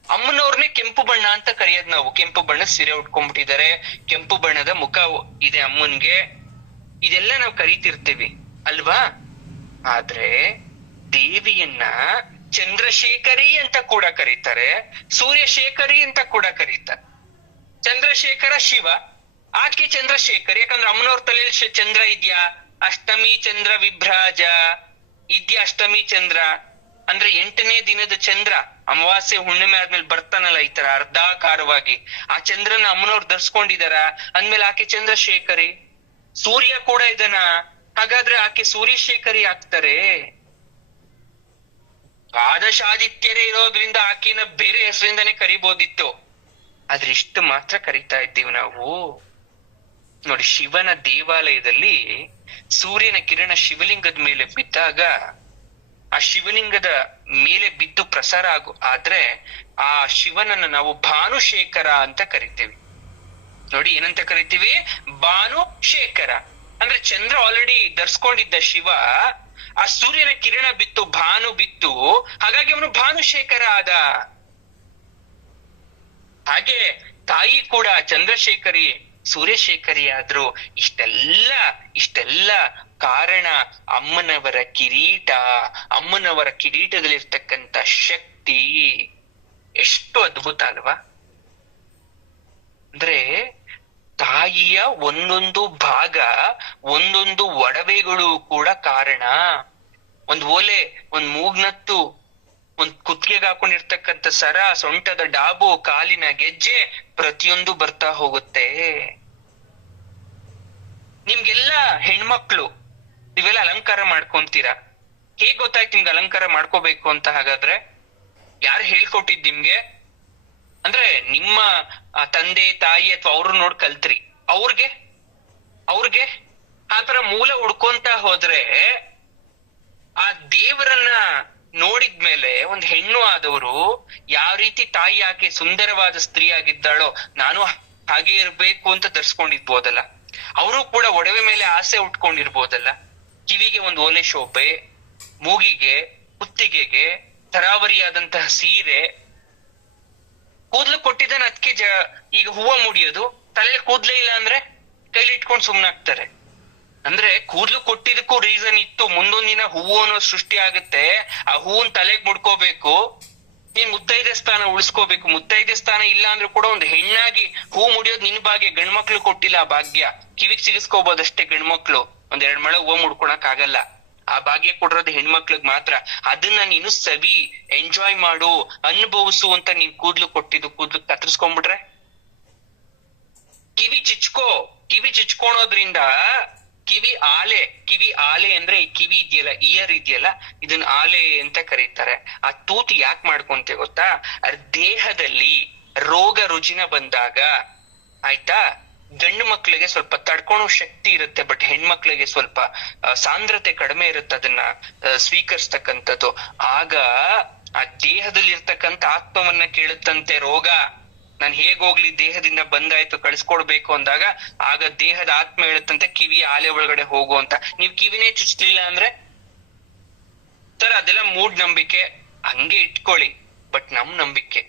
ಅಮ್ಮನವ್ರನ್ನೇ ಕೆಂಪು ಬಣ್ಣ ಅಂತ ಕರೆಯೋದು ನಾವು. ಕೆಂಪು ಬಣ್ಣ ಸೀರೆ ಉಟ್ಕೊಂಡ್ಬಿಟ್ಟಿದ್ದಾರೆ, ಕೆಂಪು ಬಣ್ಣದ ಮುಖ ಇದೆ ಅಮ್ಮನ್ಗೆ, ಇದೆಲ್ಲ ನಾವು ಕರಿತಿರ್ತೀವಿ ಅಲ್ವಾ. ಆದ್ರೆ ದೇವಿಯನ್ನ ಚಂದ್ರಶೇಖರಿ ಅಂತ ಕೂಡ ಕರೀತಾರೆ, ಸೂರ್ಯಶೇಖರಿ ಅಂತ ಕೂಡ ಕರೀತಾರೆ. ಚಂದ್ರಶೇಖರ ಶಿವ, ಆಕೆ ಚಂದ್ರಶೇಖರಿ. ಯಾಕಂದ್ರೆ ಅಮ್ಮನವ್ರ ತಲೆಯಲ್ಲಿ ಚಂದ್ರ ಇದ್ಯಾ, ಅಷ್ಟಮಿ ಚಂದ್ರ ವಿಭ್ರಾಜ ಇದ್ಯಾ. ಅಷ್ಟಮಿ ಚಂದ್ರ ಅಂದ್ರೆ 8ನೇ ದಿನದ ಚಂದ್ರ, ಅಮಾವಾಸ್ಯೆ ಹುಣ್ಣಿಮೆ ಆದ್ಮೇಲೆ ಬರ್ತಾನಲ್ಲ ಈ ತರ ಅರ್ಧಾಕಾರವಾಗಿ, ಆ ಚಂದ್ರನ ಅಮ್ಮನವ್ರು ಧರಿಸ್ಕೊಂಡಿದಾರ ಅಂದ್ಮೇಲೆ ಆಕೆ ಚಂದ್ರಶೇಖರಿ. ಸೂರ್ಯ ಕೂಡ ಇದನ್ನ, ಹಾಗಾದ್ರೆ ಆಕೆ ಸೂರ್ಯಶೇಖರಿ ಆಗ್ತಾರೆ. ದ್ವಾದಶಾದಿತ್ಯರೇ ಇರೋದ್ರಿಂದ ಆಕೆನ ಬೇರೆ ಹೆಸರಿಂದಾನೇ ಕರಿಬೋದಿತ್ತು, ಆದ್ರೆ ಇಷ್ಟು ಮಾತ್ರ ಕರಿತಾ ಇದ್ದೀವಿ ನಾವು. ನೋಡಿ, ಶಿವನ ದೇವಾಲಯದಲ್ಲಿ ಸೂರ್ಯನ ಕಿರಣ ಶಿವಲಿಂಗದ ಮೇಲೆ ಬಿದ್ದಾಗ ಆ ಶಿವಲಿಂಗದ ಮೇಲೆ ಬಿದ್ದು ಪ್ರಸಾರ ಆದ್ರೆ ಆ ಶಿವನನ್ನ ನಾವು ಭಾನುಶೇಖರ ಅಂತ ಕರಿತೀವಿ. ನೋಡಿ, ಏನಂತ ಕರಿತೀವಿ? ಭಾನುಶೇಖರ. ಅಂದ್ರೆ ಚಂದ್ರ ಆಲ್ರೆಡಿ ಧರಿಸ್ಕೊಂಡಿದ್ದ ಶಿವ, ಆ ಸೂರ್ಯನ ಕಿರಣ ಬಿತ್ತು, ಭಾನು ಬಿತ್ತು, ಹಾಗಾಗಿ ಅವನು ಭಾನುಶೇಖರ ಆದ. ಹಾಗೆ ತಾಯಿ ಕೂಡ ಚಂದ್ರಶೇಖರಿ ಸೂರ್ಯಶೇಖರಿ ಆದ್ರು. ಇಷ್ಟೆಲ್ಲ ಕಾರಣ ಅಮ್ಮನವರ ಕಿರೀಟ. ಅಮ್ಮನವರ ಕಿರೀಟದಲ್ಲಿರ್ತಕ್ಕಂಥ ಶಕ್ತಿ ಎಷ್ಟು ಅದ್ಭುತ ಅಲ್ವಾ. ಅಂದ್ರೆ ತಾಯಿಯ ಒಂದೊಂದು ಭಾಗ, ಒಂದೊಂದು ಒಡವೆಗಳು ಕೂಡ ಕಾರಣ. ಒಂದ್ ಓಲೆ, ಒಂದ್ ಮೂಗ್ನತ್ತು, ಒಂದ್ ಕುತ್ತಿಗೆಗೆ ಹಾಕೊಂಡಿರ್ತಕ್ಕಂಥ ಸರ, ಸೊಂಟದ ಡಾಬು, ಕಾಲಿನ ಗೆಜ್ಜೆ, ಪ್ರತಿಯೊಂದು ಬರ್ತಾ ಹೋಗುತ್ತೆ. ನಿಮ್ಗೆಲ್ಲ ಹೆಣ್ಮಕ್ಳು ನೀವೆಲ್ಲ ಅಲಂಕಾರ ಮಾಡ್ಕೊಂತೀರಾ. ಹೇಗ್ ಗೊತ್ತಾಯ್ತು ನಿಮ್ಗೆ ಅಲಂಕಾರ ಮಾಡ್ಕೋಬೇಕು ಅಂತ? ಹಾಗಾದ್ರೆ ಯಾರು ಹೇಳ್ಕೊಟ್ಟಿದ್ ನಿಮ್ಗೆ? ಅಂದ್ರೆ ನಿಮ್ಮ ತಂದೆ ತಾಯಿ ಅಥವಾ ಅವ್ರು ನೋಡ್ ಕಲ್ತ್ರಿ. ಅವ್ರಿಗೆ ಆತರ ಮೂಲ ಹುಡ್ಕೊಂತ ಹೋದ್ರೆ, ಆ ದೇವರನ್ನ ನೋಡಿದ್ಮೇಲೆ ಒಂದ್ ಹೆಣ್ಣು ಆದವರು ಯಾವ ರೀತಿ ತಾಯಿ ಆಕೆ ಸುಂದರವಾದ ಸ್ತ್ರೀ ಆಗಿದ್ದಾಳೋ ನಾನು ಹಾಗೆ ಇರ್ಬೇಕು ಅಂತ ಧರಿಸ್ಕೊಂಡಿರ್ಬೋದಲ್ಲ. ಅವರು ಕೂಡ ಒಡವೆ ಮೇಲೆ ಆಸೆ ಉಟ್ಕೊಂಡಿರ್ಬೋದಲ್ಲ. ಕಿವಿಗೆ ಒಂದು ಓಲೆ ಶೋಭೆ, ಮೂಗಿಗೆ, ಕುತ್ತಿಗೆಗೆ ತರಾವರಿಯಾದಂತಹ ಸೀರೆ, ಕೂದ್ಲು ಕೊಟ್ಟಿದ್ದಾನೆ ಅದಕ್ಕೆ ಈಗ ಹೂವ ಮುಡಿಯೋದು. ತಲೆಯಲ್ಲಿ ಕೂದ್ಲೇ ಇಲ್ಲ ಅಂದ್ರೆ ಕೈಲಿ ಇಟ್ಕೊಂಡು ಸುಮ್ನಾಗ್ತಾರೆ. ಅಂದ್ರೆ ಕೂದ್ಲು ಕೊಟ್ಟಿದ್ದಕ್ಕೂ ರೀಸನ್ ಇತ್ತು. ಮುಂದೊಂದಿನ ಹೂವು ಅನ್ನೋ ಸೃಷ್ಟಿ ಆಗುತ್ತೆ, ಆ ಹೂವನ್ ತಲೆಗ್ ಮುಡ್ಕೋಬೇಕು, ನೀನ್ ಮುತ್ತೈದೆ ಸ್ಥಾನ ಉಳಿಸ್ಕೋಬೇಕು. ಮುತ್ತೈದೆ ಸ್ಥಾನ ಇಲ್ಲ ಅಂದ್ರೂ ಕೂಡ ಒಂದು ಹೆಣ್ಣಾಗಿ ಹೂ ಮುಡಿಯೋದು ನಿನ್ ಭಾಗ್ಯ. ಗಂಡ್ಮಕ್ಳು ಕೊಟ್ಟಿಲ್ಲ ಆ ಭಾಗ್ಯ. ಕಿವಿಗ್ ಸಿಗಿಸ್ಕೋಬಹುದಷ್ಟೇ ಗಂಡ್ಮಕ್ಳು, ಒಂದ್ 2 ಮಳೆ ಹೂವು ಮುಡ್ಕೊಳಕ್ ಆಗಲ್ಲ. ಆ ಭಾಗ್ಯ ಕೊಡಿರೋದು ಹೆಣ್ಮಕ್ಳಿಗೆ ಮಾತ್ರ. ಅದನ್ನ ನೀನು ಸವಿ, ಎಂಜಾಯ್ ಮಾಡು, ಅನುಭವಿಸು ಅಂತ ನೀನ್ ಕೂದ್ಲು ಕೊಟ್ಟಿದ್ದು ಕೂದ್ಲು ಕತ್ತರಿಸ್ಕೊಂಡ್ಬಿಟ್ರೆ, ಕಿವಿ ಚಿಚ್ಕೊಳೋದ್ರಿಂದ ಕಿವಿ ಆಲೆ ಅಂದ್ರೆ ಈ ಕಿವಿ ಇದೆಯಲ್ಲ, ಇಯರ್ ಇದೆಯಲ್ಲ, ಇದನ್ನ ಆಲೆ ಅಂತ ಕರೀತಾರೆ. ಆ ತೂತು ಯಾಕೆ ಮಾಡ್ಕೊಂತೆ ಗೊತ್ತಾ? ದೇಹದಲ್ಲಿ ರೋಗ ರುಜಿನ ಬಂದಾಗ, ಆಯ್ತಾ, ಗಂಡು ಮಕ್ಳಿಗೆ ಸ್ವಲ್ಪ ತಡ್ಕೊಳೋ ಶಕ್ತಿ ಇರುತ್ತೆ, ಬಟ್ ಹೆಣ್ಮಕ್ಳಿಗೆ ಸ್ವಲ್ಪ ಸಾಂದ್ರತೆ ಕಡಿಮೆ ಇರುತ್ತೆ ಅದನ್ನ ಸ್ವೀಕರಿಸ್ತಕ್ಕಂಥದ್ದು. ಆಗ ಆ ದೇಹದಲ್ಲಿ ಇರ್ತಕ್ಕಂಥ ಆತ್ಮವನ್ನ ಕೇಳುತ್ತಂತೆ ರೋಗ. ನಾನ್ ಹೇಗೋಗ್ಲಿ, ದೇಹದಿಂದ ಬಂದಾಯ್ತು, ಕಳಿಸ್ಕೊಡ್ಬೇಕು ಅಂದಾಗ ಆಗ ದೇಹದ ಆತ್ಮ ಹೇಳುತ್ತಂತೆ ಕಿವಿ ಆಲೆ ಒಳಗಡೆ ಹೋಗು ಅಂತ. ನೀವ್ ಕಿವಿನೇ ಚುಚ್ಚಲಿಲ್ಲ ಅಂದ್ರೆ ಸರ್ ಅದೆಲ್ಲ ಮೂಢ ನಂಬಿಕೆ, ಹಂಗೆ ಇಟ್ಕೊಳ್ಳಿ. ಬಟ್ ನಮ್ ನಂಬಿಕೆ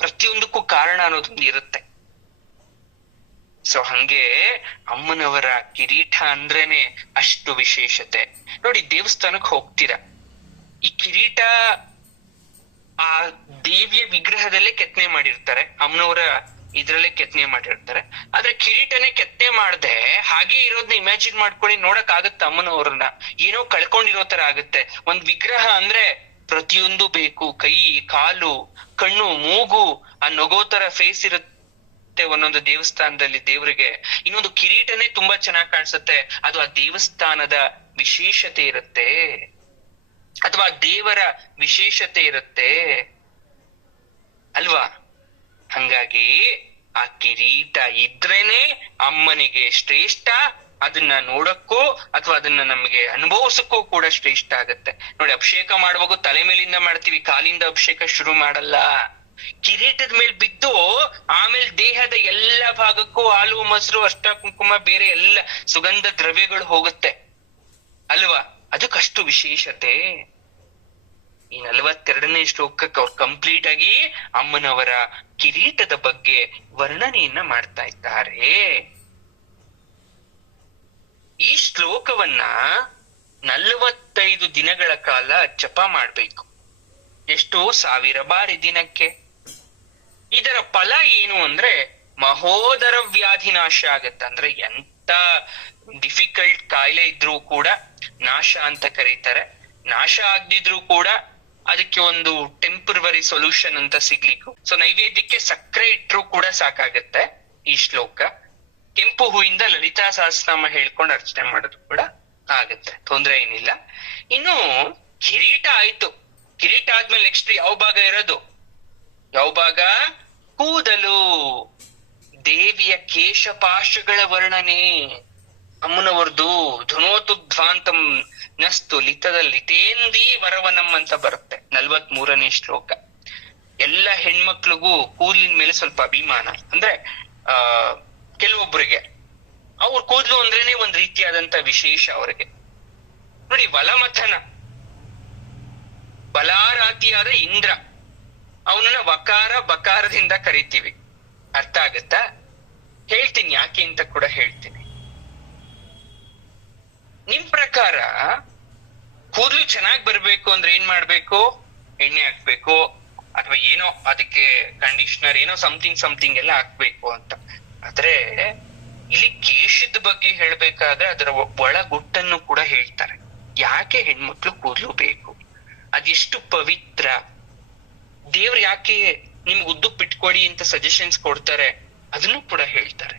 ಪ್ರತಿಯೊಂದಕ್ಕೂ ಕಾರಣ ಅನ್ನೋದೊಂದು ಇರುತ್ತೆ. ಸೊ ಹಂಗೆ ಅಮ್ಮನವರ ಕಿರೀಟ ಅಂದ್ರೇನೆ ಅಷ್ಟು ವಿಶೇಷತೆ. ನೋಡಿ, ದೇವಸ್ಥಾನಕ್ ಹೋಗ್ತೀರಾ, ಈ ಕಿರೀಟ ಆ ದೇವಿಯ ವಿಗ್ರಹದಲ್ಲೇ ಕೆತ್ತನೆ ಮಾಡಿರ್ತಾರೆ, ಅಮ್ಮನವರ ಇದ್ರಲ್ಲೇ ಕೆತ್ತನೆ ಮಾಡಿರ್ತಾರೆ. ಆದ್ರೆ ಕಿರೀಟನೇ ಕೆತ್ತನೆ ಮಾಡದೆ ಹಾಗೆ ಇರೋದನ್ನ ಇಮ್ಯಾಜಿನ್ ಮಾಡ್ಕೊಳ್ಳಿ, ನೋಡಕ್ ಆಗತ್ತ ಅಮ್ಮನವ್ರನ್ನ? ಏನೋ ಕಳ್ಕೊಂಡಿರೋ ತರ ಆಗುತ್ತೆ. ಒಂದ್ ವಿಗ್ರಹ ಅಂದ್ರೆ ಪ್ರತಿಯೊಂದು ಬೇಕು, ಕೈ, ಕಾಲು, ಕಣ್ಣು, ಮೂಗು, ಆ ನಗೋ ತರ ಫೇಸ್ ಇರುತ್ತೆ ಒಂದೊಂದು ದೇವಸ್ಥಾನದಲ್ಲಿ ದೇವರಿಗೆ. ಇನ್ನೊಂದು ಕಿರೀಟನೇ ತುಂಬಾ ಚೆನ್ನಾಗಿ ಕಾಣಿಸುತ್ತೆ, ಅದು ಆ ದೇವಸ್ಥಾನದ ವಿಶೇಷತೆ ಇರುತ್ತೆ, ಅಥವಾ ದೇವರ ವಿಶೇಷತೆ ಇರುತ್ತೆ ಅಲ್ವಾ. ಹಂಗಾಗಿ ಆ ಕಿರೀಟ ಇದ್ರೇನೆ ಅಮ್ಮನಿಗೆ ಶ್ರೇಷ್ಠ, ಅದನ್ನ ನೋಡಕ್ಕೂ ಅಥವಾ ಅದನ್ನ ನಮ್ಗೆ ಅನುಭವಿಸಕ್ಕೂ ಕೂಡ ಶ್ರೇಷ್ಠ ಆಗತ್ತೆ. ನೋಡಿ, ಅಭಿಷೇಕ ಮಾಡುವಾಗ ತಲೆ ಮೇಲಿಂದ ಮಾಡ್ತೀವಿ, ಕಾಲಿಂದ ಅಭಿಷೇಕ ಶುರು ಮಾಡಲ್ಲ. ಕಿರೀಟದ ಮೇಲೆ ಬಿದ್ದು ಆಮೇಲೆ ದೇಹದ ಎಲ್ಲ ಭಾಗಕ್ಕೂ ಹಾಲು ಮೊಸರು ಅಷ್ಟ ಕುಂಕುಮ ಬೇರೆ ಎಲ್ಲ ಸುಗಂಧ ದ್ರವ್ಯಗಳು ಹೋಗುತ್ತೆ ಅಲ್ವಾ? ಅದಕ್ಕಷ್ಟು ವಿಶೇಷತೆ. ಈ 42ನೇ ಶ್ಲೋಕಕ್ಕೆ ಅವ್ರು ಕಂಪ್ಲೀಟ್ ಆಗಿ ಅಮ್ಮನವರ ಕಿರೀಟದ ಬಗ್ಗೆ ವರ್ಣನೆಯನ್ನ ಮಾಡ್ತಾ ಇದ್ದಾರೆ. ಈ ಶ್ಲೋಕವನ್ನ 45 ದಿನಗಳ ಕಾಲ ಜಪ ಮಾಡ್ಬೇಕು. ಎಷ್ಟು? 1000 ಬಾರಿ ದಿನಕ್ಕೆ. ಇದರ ಫಲ ಏನು ಅಂದ್ರೆ ಮಹೋದರ ವ್ಯಾಧಿ ನಾಶ ಆಗತ್ತೆ. ಅಂದ್ರೆ ಎಂತ ಡಿಫಿಕಲ್ಟ್ ಕಾಯಿಲೆ ಇದ್ರೂ ಕೂಡ ನಾಶ ಅಂತ ಕರೀತಾರೆ. ನಾಶ ಆಗದಿದ್ರು ಕೂಡ ಅದಕ್ಕೆ ಒಂದು ಟೆಂಪರರಿ ಸೊಲ್ಯೂಷನ್ ಅಂತ ಸಿಗ್ಲಿಕ್ಕೂ. ಸೊ ನೈವೇದ್ಯಕ್ಕೆ ಸಕ್ಕರೆ ಇಟ್ರು ಕೂಡ ಸಾಕಾಗತ್ತೆ ಈ ಶ್ಲೋಕ. ಕೆಂಪು ಹೂವಿಂದ ಲಲಿತಾ ಸಹಸ್ರನಾಮ ಹೇಳ್ಕೊಂಡು ಅರ್ಚನೆ ಮಾಡೋದು ಕೂಡ ಆಗತ್ತೆ, ತೊಂದ್ರೆ ಏನಿಲ್ಲ. ಇನ್ನು ಕಿರೀಟ ಆಯ್ತು. ಕಿರೀಟ ಆದ್ಮೇಲೆ ನೆಕ್ಸ್ಟ್ ಯಾವ ಭಾಗ ಇರೋದು? ಯಾವ ಭಾಗ? ಕೂದಲು. ದೇವಿಯ ಕೇಶಪಾಶಗಳ ವರ್ಣನೆ ಅಮ್ಮನವರದು. ಧುನೋತುಧ್ವಾಂತಂ ನಸ್ತು ಲಿತದ ಲಿತೇಂದಿ ವರವನಂ ಅಂತ ಬರುತ್ತೆ 43ನೇ ಶ್ಲೋಕ. ಎಲ್ಲ ಹೆಣ್ಮಕ್ಳಿಗೂ ಕೂದಲಿನ ಮೇಲೆ ಸ್ವಲ್ಪ ಅಭಿಮಾನ. ಅಂದ್ರೆ ಕೆಲವೊಬ್ಬರಿಗೆ ಅವ್ರ ಕೂದಲು ಅಂದ್ರೇನೆ ಒಂದ್ ರೀತಿಯಾದಂತ ವಿಶೇಷ ಅವ್ರಿಗೆ. ನೋಡಿ, ವಲಮಥನ ಬಲಾರಾತಿಯಾದ ಇಂದ್ರ, ಅವನನ್ನ ವಕಾರ ಬಕಾರದಿಂದ ಕರಿತೀವಿ. ಅರ್ಥ ಆಗತ್ತಾ? ಹೇಳ್ತೀನಿ ಯಾಕೆ ಅಂತ ಕೂಡ ಹೇಳ್ತೀನಿ. ನಿಮ್ ಪ್ರಕಾರ ಕೂದಲು ಚೆನ್ನಾಗ್ ಬರ್ಬೇಕು ಅಂದ್ರೆ ಏನ್ ಮಾಡ್ಬೇಕು? ಎಣ್ಣೆ ಹಾಕ್ಬೇಕು, ಅಥವಾ ಏನೋ ಅದಕ್ಕೆ ಕಂಡೀಷನರ್ ಏನೋ ಸಮಥಿಂಗ್ ಎಲ್ಲ ಹಾಕ್ಬೇಕು ಅಂತ. ಆದ್ರೆ ಇಲ್ಲಿ ಕೇಶದ ಬಗ್ಗೆ ಹೇಳ್ಬೇಕಾದ್ರೆ ಅದರ ಒಳಗುಟ್ಟನ್ನು ಕೂಡ ಹೇಳ್ತಾರೆ. ಯಾಕೆ ಹೆಣ್ಮಕ್ಳು ಕೂದಲು ಬೇಕು, ಅದೆಷ್ಟು ಪವಿತ್ರ, ದೇವ್ರು ಯಾಕೆ ನಿಮ್ಗೆ ಉದ್ದಕ್ಕೆ ಬಿಟ್ಕೊಡಿ ಅಂತ ಸಜೆಷನ್ಸ್ ಕೊಡ್ತಾರೆ, ಅದನ್ನು ಕೂಡ ಹೇಳ್ತಾರೆ.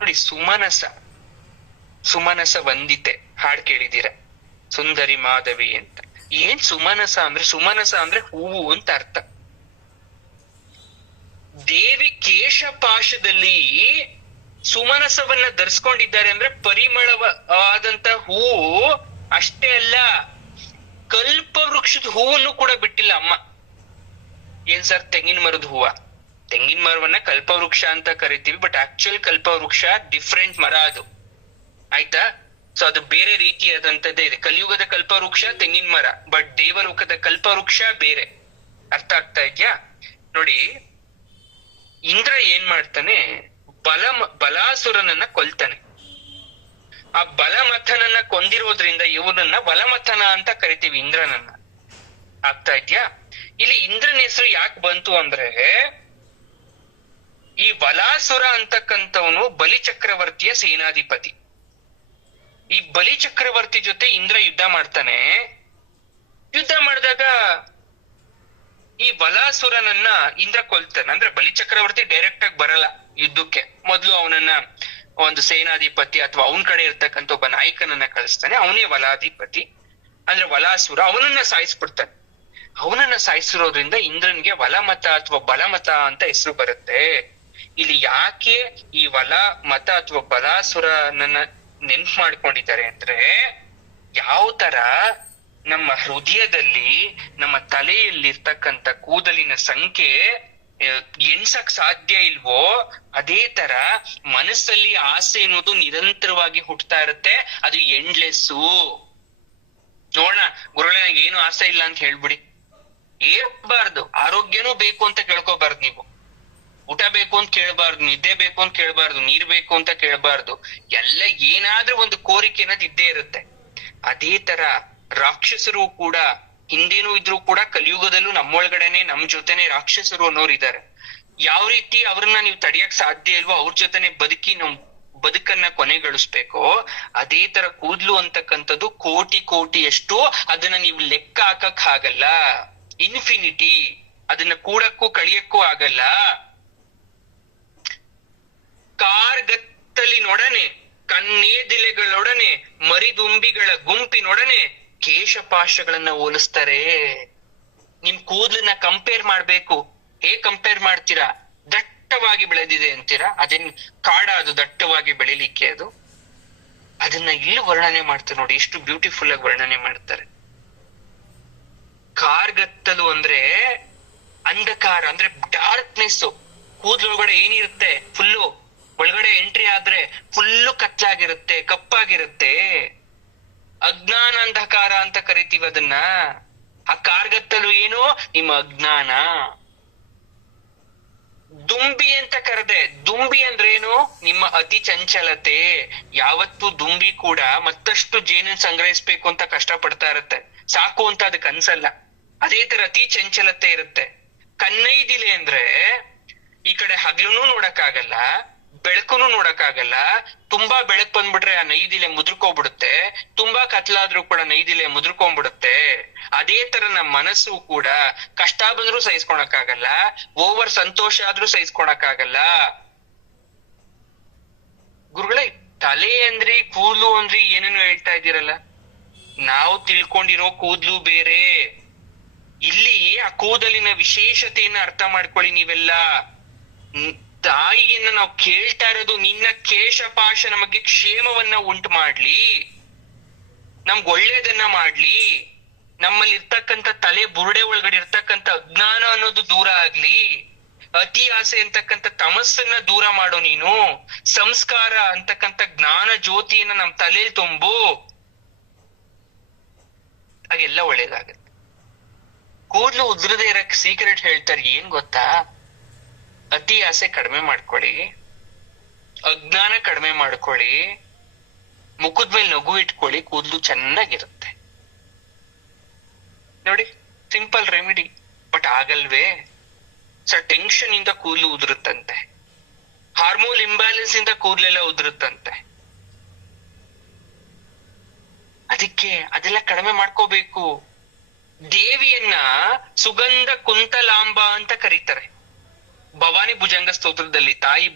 ನೋಡಿ, ಸುಮನಸ ವಂದಿತೆ ಹಾಡ್ ಕೇಳಿದೀರ, ಸುಂದರಿ ಮಾಧವಿ ಅಂತ. ಏನ್ ಸುಮನಸ ಅಂದ್ರೆ ಹೂವು ಅಂತ ಅರ್ಥ. ದೇವಿ ಕೇಶಪಾಶದಲ್ಲಿ ಸುಮನಸವನ್ನ ಧರಿಸ್ಕೊಂಡಿದ್ದಾರೆ ಅಂದ್ರೆ ಪರಿಮಳವಾದಂತ ಹೂವು ಅಷ್ಟೇ ಅಲ್ಲ, ಕಲ್ಪ ವೃಕ್ಷದ ಹೂವನ್ನು ಕೂಡ ಬಿಟ್ಟಿಲ್ಲ ಅಮ್ಮ. ಏನ್ ಸರ್, ತೆಂಗಿನ ಮರದ ಹೂವ? ತೆಂಗಿನ ಮರವನ್ನ ಕಲ್ಪವೃಕ್ಷ ಅಂತ ಕರಿತೀವಿ, ಬಟ್ ಆಕ್ಚುಯಲ್ ಕಲ್ಪವೃಕ್ಷ ಡಿಫ್ರೆಂಟ್ ಮರ ಅದು, ಆಯ್ತಾ? ಸೊ ಅದು ಬೇರೆ ರೀತಿಯಾದಂತದ್ದೇ ಇದೆ. ಕಲಿಯುಗದ ಕಲ್ಪವೃಕ್ಷ ತೆಂಗಿನ ಮರ, ಬಟ್ ದೇವಲೋಕದ ಕಲ್ಪವೃಕ್ಷ ಬೇರೆ. ಅರ್ಥ ಆಗ್ತಾ ಇದ್ಯಾ? ನೋಡಿ, ಇಂದ್ರ ಏನ್ ಮಾಡ್ತಾನೆ, ಬಲಾಸುರನನ್ನ ಕೊಲ್ತಾನೆ. ಆ ಬಲಮಥನನ್ನ ಕೊಂದಿರೋದ್ರಿಂದ ಇವನನ್ನ ಬಲಮಥನ ಅಂತ ಕರಿತೀವಿ, ಇಂದ್ರನನ್ನ. ಆಗ್ತಾ ಇದ್ಯಾ? ಇಲ್ಲಿ ಇಂದ್ರನ ಹೆಸರು ಯಾಕೆ ಬಂತು ಅಂದ್ರೆ, ಈ ಬಲಾಸುರ ಅಂತಕ್ಕಂಥವನು ಬಲಿಚಕ್ರವರ್ತಿಯ ಸೇನಾಧಿಪತಿ. ಈ ಬಲಿಚಕ್ರವರ್ತಿ ಜೊತೆ ಇಂದ್ರ ಯುದ್ಧ ಮಾಡ್ತಾನೆ. ಯುದ್ಧ ಮಾಡಿದಾಗ ಈ ಬಲಾಸುರನನ್ನ ಇಂದ್ರ ಕೊಲ್ತಾನೆ. ಅಂದ್ರೆ ಬಲಿಚಕ್ರವರ್ತಿ ಡೈರೆಕ್ಟ್ ಆಗಿ ಬರಲ್ಲ ಯುದ್ಧಕ್ಕೆ, ಮೊದ್ಲು ಅವನನ್ನ ಒಂದು ಸೇನಾಧಿಪತಿ ಅಥವಾ ಅವನ ಕಡೆ ಇರ್ತಕ್ಕಂಥ ಒಬ್ಬ ನಾಯಕನನ್ನ ಕಳಿಸ್ತಾನೆ. ಅವನೇ ವಲಾಧಿಪತಿ, ಅಂದ್ರೆ ವಲಾಸುರ. ಅವನನ್ನ ಸಾಯಿಸ್ಬಿಡ್ತಾನೆ. ಅವನನ್ನ ಸಾಯಿಸಿರೋದ್ರಿಂದ ಇಂದ್ರನ್ಗೆ ವಲಮತ ಅಥವಾ ಬಲಮತ ಅಂತ ಹೆಸರು ಬರುತ್ತೆ. ಇಲ್ಲಿ ಯಾಕೆ ಈ ವಲ ಮತ ಅಥವಾ ಬಲಾಸುರನನ್ನ ನೆನ್ಪು ಮಾಡ್ಕೊಂಡಿದ್ದಾರೆ ಅಂದ್ರೆ, ಯಾವ ತರ ನಮ್ಮ ಹೃದಯದಲ್ಲಿ ನಮ್ಮ ತಲೆಯಲ್ಲಿರ್ತಕ್ಕಂಥ ಕೂದಲಿನ ಸಂಖ್ಯೆ ಎಣ್ಸಕ್ ಸಾಧ್ಯ ಇಲ್ವೋ, ಅದೇ ತರ ಮನಸ್ಸಲ್ಲಿ ಆಸೆ ಅನ್ನೋದು ನಿರಂತರವಾಗಿ ಹುಟ್ಟತಾ ಇರುತ್ತೆ. ಅದು ಎಂಡ್ಲೆಸ್ಸು. ನೋಡೋಣ ಗುರುಗಳೇ, ನಂಗೆ ಏನು ಆಸೆ ಇಲ್ಲ ಅಂತ ಹೇಳ್ಬಿಡಿ, ಹೇಳ್ಬಾರ್ದು. ಆರೋಗ್ಯನೂ ಬೇಕು ಅಂತ ಕೇಳ್ಕೋಬಾರ್ದು ನೀವು. ಊಟ ಬೇಕು ಅಂತ ಕೇಳ್ಬಾರ್ದು, ನಿದ್ದೆ ಬೇಕು ಅಂತ ಕೇಳ್ಬಾರ್ದು, ನೀರ್ ಬೇಕು ಅಂತ ಕೇಳ್ಬಾರ್ದು. ಎಲ್ಲ ಏನಾದ್ರೂ ಒಂದು ಕೋರಿಕೆ ಅನ್ನೋದು ಇದ್ದೇ ಇರುತ್ತೆ. ಅದೇ ತರ ರಾಕ್ಷಸರು ಕೂಡ ಹಿಂದೇನೂ ಇದ್ರು ಕೂಡ ಕಲಿಯುಗದಲ್ಲೂ ನಮ್ಮೊಳಗಡೆನೆ ನಮ್ ಜೊತೆನೆ ರಾಕ್ಷಸರು ಅನ್ನೋರು ಇದ್ದಾರೆ. ಯಾವ ರೀತಿ ಅವ್ರನ್ನ ನೀವು ತಡಿಯಕ್ ಸಾಧ್ಯ ಇಲ್ವೋ, ಅವ್ರ ಜೊತೆನೆ ಬದುಕಿ ನಮ್ ಬದುಕನ್ನ ಕೊನೆಗಳಿಸ್ಬೇಕು. ಅದೇ ತರ ಕೂದ್ಲು ಅಂತಕ್ಕಂಥದ್ದು ಕೋಟಿಯಷ್ಟು, ಅದನ್ನ ನೀವು ಲೆಕ್ಕ ಹಾಕಕ್ ಆಗಲ್ಲ. ಇನ್ಫಿನಿಟಿ, ಅದನ್ನ ಕೂಡಕ್ಕೂ ಕಳಿಯಕ್ಕೂ ಆಗಲ್ಲ. ಕಾರ್ಗತ್ತಲಿನೊಡನೆ ಕಣ್ಣೇದಿಲೆಗಳೊಡನೆ ಮರಿದುಂಬಿಗಳ ಗುಂಪಿನೊಡನೆ ಕೇಶಪಾಶಗಳನ್ನ ಹೋಲಿಸ್ತಾರೆ. ನಿಮ್ ಕೂದಲನ್ನ ಕಂಪೇರ್ ಮಾಡ್ಬೇಕು. ಹೇಗ್ ಕಂಪೇರ್ ಮಾಡ್ತೀರಾ? ದಟ್ಟವಾಗಿ ಬೆಳೆದಿದೆ ಅಂತೀರಾ? ಅದೇನ್ ಕಾಡ ಅದು ದಟ್ಟವಾಗಿ ಬೆಳಿಲಿಕ್ಕೆ? ಅದು ಅದನ್ನ ಇಲ್ಲಿ ವರ್ಣನೆ ಮಾಡ್ತಾರೆ ನೋಡಿ, ಎಷ್ಟು ಬ್ಯೂಟಿಫುಲ್ ಆಗಿ ವರ್ಣನೆ ಮಾಡ್ತಾರೆ. ಕಾರ್ಗತ್ತಲು ಅಂದ್ರೆ ಅಂಧಕಾರ, ಅಂದ್ರೆ ಡಾರ್ಕ್ನೆಸ್. ಕೂದಲೊಳಗಡೆ ಏನಿರುತ್ತೆ ಫುಲ್ಲು, ಒಳಗಡೆ ಎಂಟ್ರಿ ಆದ್ರೆ ಫುಲ್ಲು ಕಚ್ಚಾಗಿರುತ್ತೆ, ಕಪ್ಪಾಗಿರುತ್ತೆ. ಅಜ್ಞಾನ ಅಂಧಕಾರ ಅಂತ ಕರಿತೀವಿ ಅದನ್ನ. ಆ ಕಾರ್ಗತ್ತಲು ಏನು? ನಿಮ್ಮ ಅಜ್ಞಾನ. ದುಂಬಿ ಅಂತ ಕರೆದೆ. ದುಂಬಿ ಅಂದ್ರೇನು? ನಿಮ್ಮ ಅತಿ ಚಂಚಲತೆ. ಯಾವತ್ತು ದುಂಬಿ ಕೂಡ ಮತ್ತಷ್ಟು ಜೇನನ್ನು ಸಂಗ್ರಹಿಸ್ಬೇಕು ಅಂತ ಕಷ್ಟ ಪಡ್ತಾ ಇರುತ್ತೆ, ಸಾಕು ಅಂತ ಅದಕ್ಕೆ ಅನ್ಸಲ್ಲ. ಅದೇ ತರ ಅತಿ ಚಂಚಲತೆ ಇರುತ್ತೆ. ಕನ್ನೈದಿಲೆ ಅಂದ್ರೆ ಈ ಕಡೆ ಹಗ್ಲೂ ನೋಡಕ್ಕಾಗಲ್ಲ, ಬೆಳಕುನು ನೋಡಕ್ಕಾಗಲ್ಲ. ತುಂಬಾ ಬೆಳಕ್ ಬಂದ್ಬಿಟ್ರೆ ಆ ನೈದಿಲೆ ಮುದ್ರಕೋಗ್ಬಿಡುತ್ತೆ, ತುಂಬಾ ಕತ್ಲಾದ್ರೂ ಕೂಡ ನೈದಿಲೆ ಮುದ್ರಕೊಂಡ್ಬಿಡುತ್ತೆ. ಅದೇ ತರ ನಮ್ಮ ಮನಸ್ಸು ಕೂಡ ಕಷ್ಟ ಬಂದ್ರೂ ಸಹಿಸ್ಕೊಳಕ್ಕಾಗಲ್ಲ, ಓವರ್ ಸಂತೋಷ ಆದ್ರೂ ಸಹಿಸ್ಕೊಳಕ್ಕಾಗಲ್ಲ. ಗುರುಗಳೇ, ತಲೆ ಅಂದ್ರಿ ಕೂದ್ಲು ಅಂದ್ರಿ ಏನೇನು ಹೇಳ್ತಾ ಇದ್ದೀರಲ್ಲ, ನಾವು ತಿಳ್ಕೊಂಡಿರೋ ಕೂದ್ಲು ಬೇರೆ. ಇಲ್ಲಿ ಆ ಕೂದಲಿನ ವಿಶೇಷತೆಯನ್ನ ಅರ್ಥ ಮಾಡ್ಕೊಳ್ಳಿ ನೀವೆಲ್ಲ. ತಾಯಿಯನ್ನ ನಾವು ಕೇಳ್ತಾ ಇರೋದು, ನಿನ್ನ ಕೇಶಪಾಶ ನಮಗೆ ಕ್ಷೇಮವನ್ನ ಉಂಟು ಮಾಡ್ಲಿ, ನಮ್ಗ್ ಒಳ್ಳೇದನ್ನ ಮಾಡ್ಲಿ, ನಮ್ಮಲ್ಲಿ ಇರ್ತಕ್ಕಂಥ ತಲೆ ಬುರುಡೆ ಒಳಗಡೆ ಇರ್ತಕ್ಕಂಥ ಅಜ್ಞಾನ ಅನ್ನೋದು ದೂರ ಆಗ್ಲಿ, ಅತಿ ಆಸೆ ಅಂತಕ್ಕಂಥ ತಮಸ್ಸನ್ನ ದೂರ ಮಾಡೋ ನೀನು, ಸಂಸ್ಕಾರ ಅಂತಕ್ಕಂಥ ಜ್ಞಾನ ಜ್ಯೋತಿಯನ್ನ ನಮ್ ತಲೆಯಲ್ಲಿ ತುಂಬು, ಹಾಗೆಲ್ಲ ಒಳ್ಳೇದಾಗತ್ತೆ. ಕೂದ್ಲು ಉದ್ರದೇ ಇರಕ್ ಸೀಕ್ರೆಟ್ ಹೇಳ್ತಾರೆ, ಏನ್ ಗೊತ್ತಾ? ಅತಿ ಆಸೆ ಕಡಿಮೆ ಮಾಡ್ಕೊಳ್ಳಿ, ಅಜ್ಞಾನ ಕಡಿಮೆ ಮಾಡ್ಕೊಳ್ಳಿ, ಮುಖದ ಮೇಲೆ ನಗು ಇಟ್ಕೊಳ್ಳಿ, ಕೂದ್ಲು ಚೆನ್ನಾಗಿರುತ್ತೆ. ನೋಡಿ, ಸಿಂಪಲ್ ರೆಮಿಡಿ. ಬಟ್ ಆಗಲ್ವೇ? ಟೆನ್ಷನ್ ಇಂದ ಕೂದಲು ಉದುರುತ್ತಂತೆ, ಹಾರ್ಮೋನ್ ಇಂಬ್ಯಾಲೆನ್ಸ್ ಇಂದ ಕೂದಲೆಲ್ಲ ಉದುರುತ್ತಂತೆ. ಅದಕ್ಕೆ ಅದೆಲ್ಲ ಕಡಿಮೆ ಮಾಡ್ಕೋಬೇಕು. ದೇವಿಯನ್ನ ಸುಗಂಧ ಕುಂತಲಾಂಬ ಅಂತ ಕರೀತಾರೆ. ಭವಾನಿ ಭುಜಂಗ ಸ್ತೋತ್ರದಲ್ಲಿ ತಾಯಿ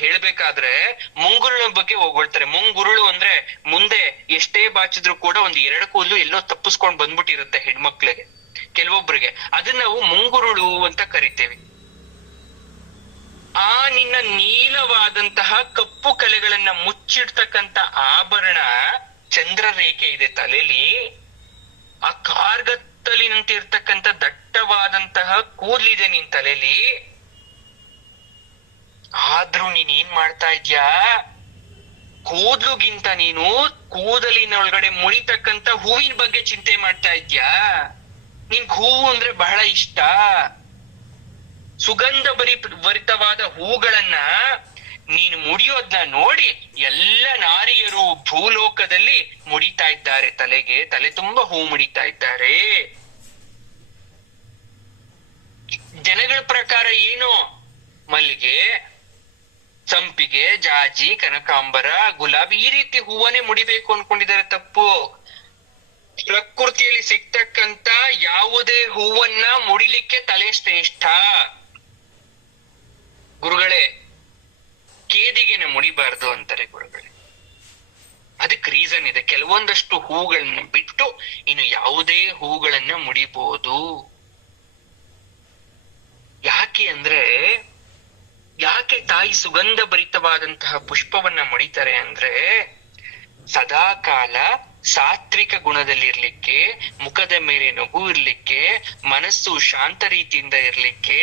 ಹೇಳ್ಬೇಕಾದ್ರೆ ಮುಂಗುರುಳ ಬಗ್ಗೆ ಹೋಗ್ಕೊಳ್ತಾರೆ. ಮುಂಗುರುಳು ಅಂದ್ರೆ ಮುಂದೆ ಎಷ್ಟೇ ಬಾಚಿದ್ರು ಕೂಡ ಒಂದ್ 2 ಕೂದಲು ಎಲ್ಲೋ ತಪ್ಪಿಸ್ಕೊಂಡ್ ಬಂದ್ಬಿಟ್ಟಿರುತ್ತೆ ಹೆಣ್ಮಕ್ಳಿಗೆ, ಕೆಲವೊಬ್ರಿಗೆ. ಅದನ್ನ ನಾವು ಮುಂಗುರುಳು ಅಂತ ಕರಿತೇವೆ. ಆ ನಿನ್ನ ನೀಲವಾದಂತಹ ಕಪ್ಪು ಕಲೆಗಳನ್ನ ಮುಚ್ಚಿಡ್ತಕ್ಕಂತ ಆಭರಣ ಚಂದ್ರ ರೇಖೆ ಇದೆ ತಲೆಲಿ. ಆ ಕಾರ್ಗತ್ತಲಿನಂತೆ ಇರ್ತಕ್ಕಂಥ ದಟ್ಟವಾದಂತಹ ಕೂದ್ಲಿದೆ ನಿನ್ ತಲೆಲಿ. ಆದ್ರೂ ನೀನ್ ಏನ್ ಮಾಡ್ತಾ ಇದ್ಯಾ? ಕೂದ್ಲುಗಿಂತ ನೀನು ಕೂದಲಿನ ಒಳಗಡೆ ಮುಳಿತಕ್ಕಂತ ಹೂವಿನ ಬಗ್ಗೆ ಚಿಂತೆ ಮಾಡ್ತಾ ಇದ್ಯಾ. ನಿನ್ಗ್ ಹೂವು ಅಂದ್ರೆ ಬಹಳ ಇಷ್ಟ. ಸುಗಂಧ ಭರಿತವಾದ ಹೂಗಳನ್ನ ನೀನು ಮುಡಿಯೋದ್ನ ನೋಡಿ ಎಲ್ಲ ನಾರಿಯರು ಭೂಲೋಕದಲ್ಲಿ ಮುಡಿತಾ ಇದ್ದಾರೆ, ತಲೆಗೆ ತಲೆ ತುಂಬಾ ಹೂ ಮುಡಿತಾ ಇದ್ದಾರೆ. ಜನಗಳ ಪ್ರಕಾರ ಏನು? ಮಲ್ಲಿಗೆ, ಸಂಪಿಗೆ, ಜಾಜಿ, ಕನಕಾಂಬರ, ಗುಲಾಬಿ ಈ ರೀತಿ ಹೂವನ್ನೇ ಮುಡಿಬೇಕು ಅನ್ಕೊಂಡಿದ್ದಾರೆ. ತಪ್ಪು. ಪ್ರಕೃತಿಯಲ್ಲಿ ಸಿಗ್ತಕ್ಕಂತ ಯಾವುದೇ ಹೂವನ್ನ ಮುಡಿಲಿಕ್ಕೆ ತಲೆ ಶ್ರೇಷ್ಠ. ಗುರುಗಳೇ, ಕೇದಿಗೆನ ಮುಡಿಬಾರ್ದು ಅಂತಾರೆ ಗುರುಗಳೇ. ಅದಕ್ಕೆ ರೀಸನ್ ಇದೆ. ಕೆಲವೊಂದಷ್ಟು ಹೂಗಳನ್ನ ಬಿಟ್ಟು ಇನ್ನು ಯಾವುದೇ ಹೂಗಳನ್ನ ಮುಡಿಬಹುದು. ಯಾಕೆ ಅಂದ್ರೆ, ಯಾಕೆ ತಾಯಿ ಸುಗಂಧ ಭರಿತವಾದಂತಹ ಪುಷ್ಪವನ್ನ ಮುಡಿತಾರೆ ಅಂದ್ರೆ, ಸದಾ ಕಾಲ ಸಾತ್ವಿಕ ಗುಣದಲ್ಲಿರ್ಲಿಕ್ಕೆ, ಮುಖದ ಮೇಲೆ ನಗು ಇರ್ಲಿಕ್ಕೆ, ಮನಸ್ಸು ಶಾಂತ ರೀತಿಯಿಂದ ಇರ್ಲಿಕ್ಕೆ,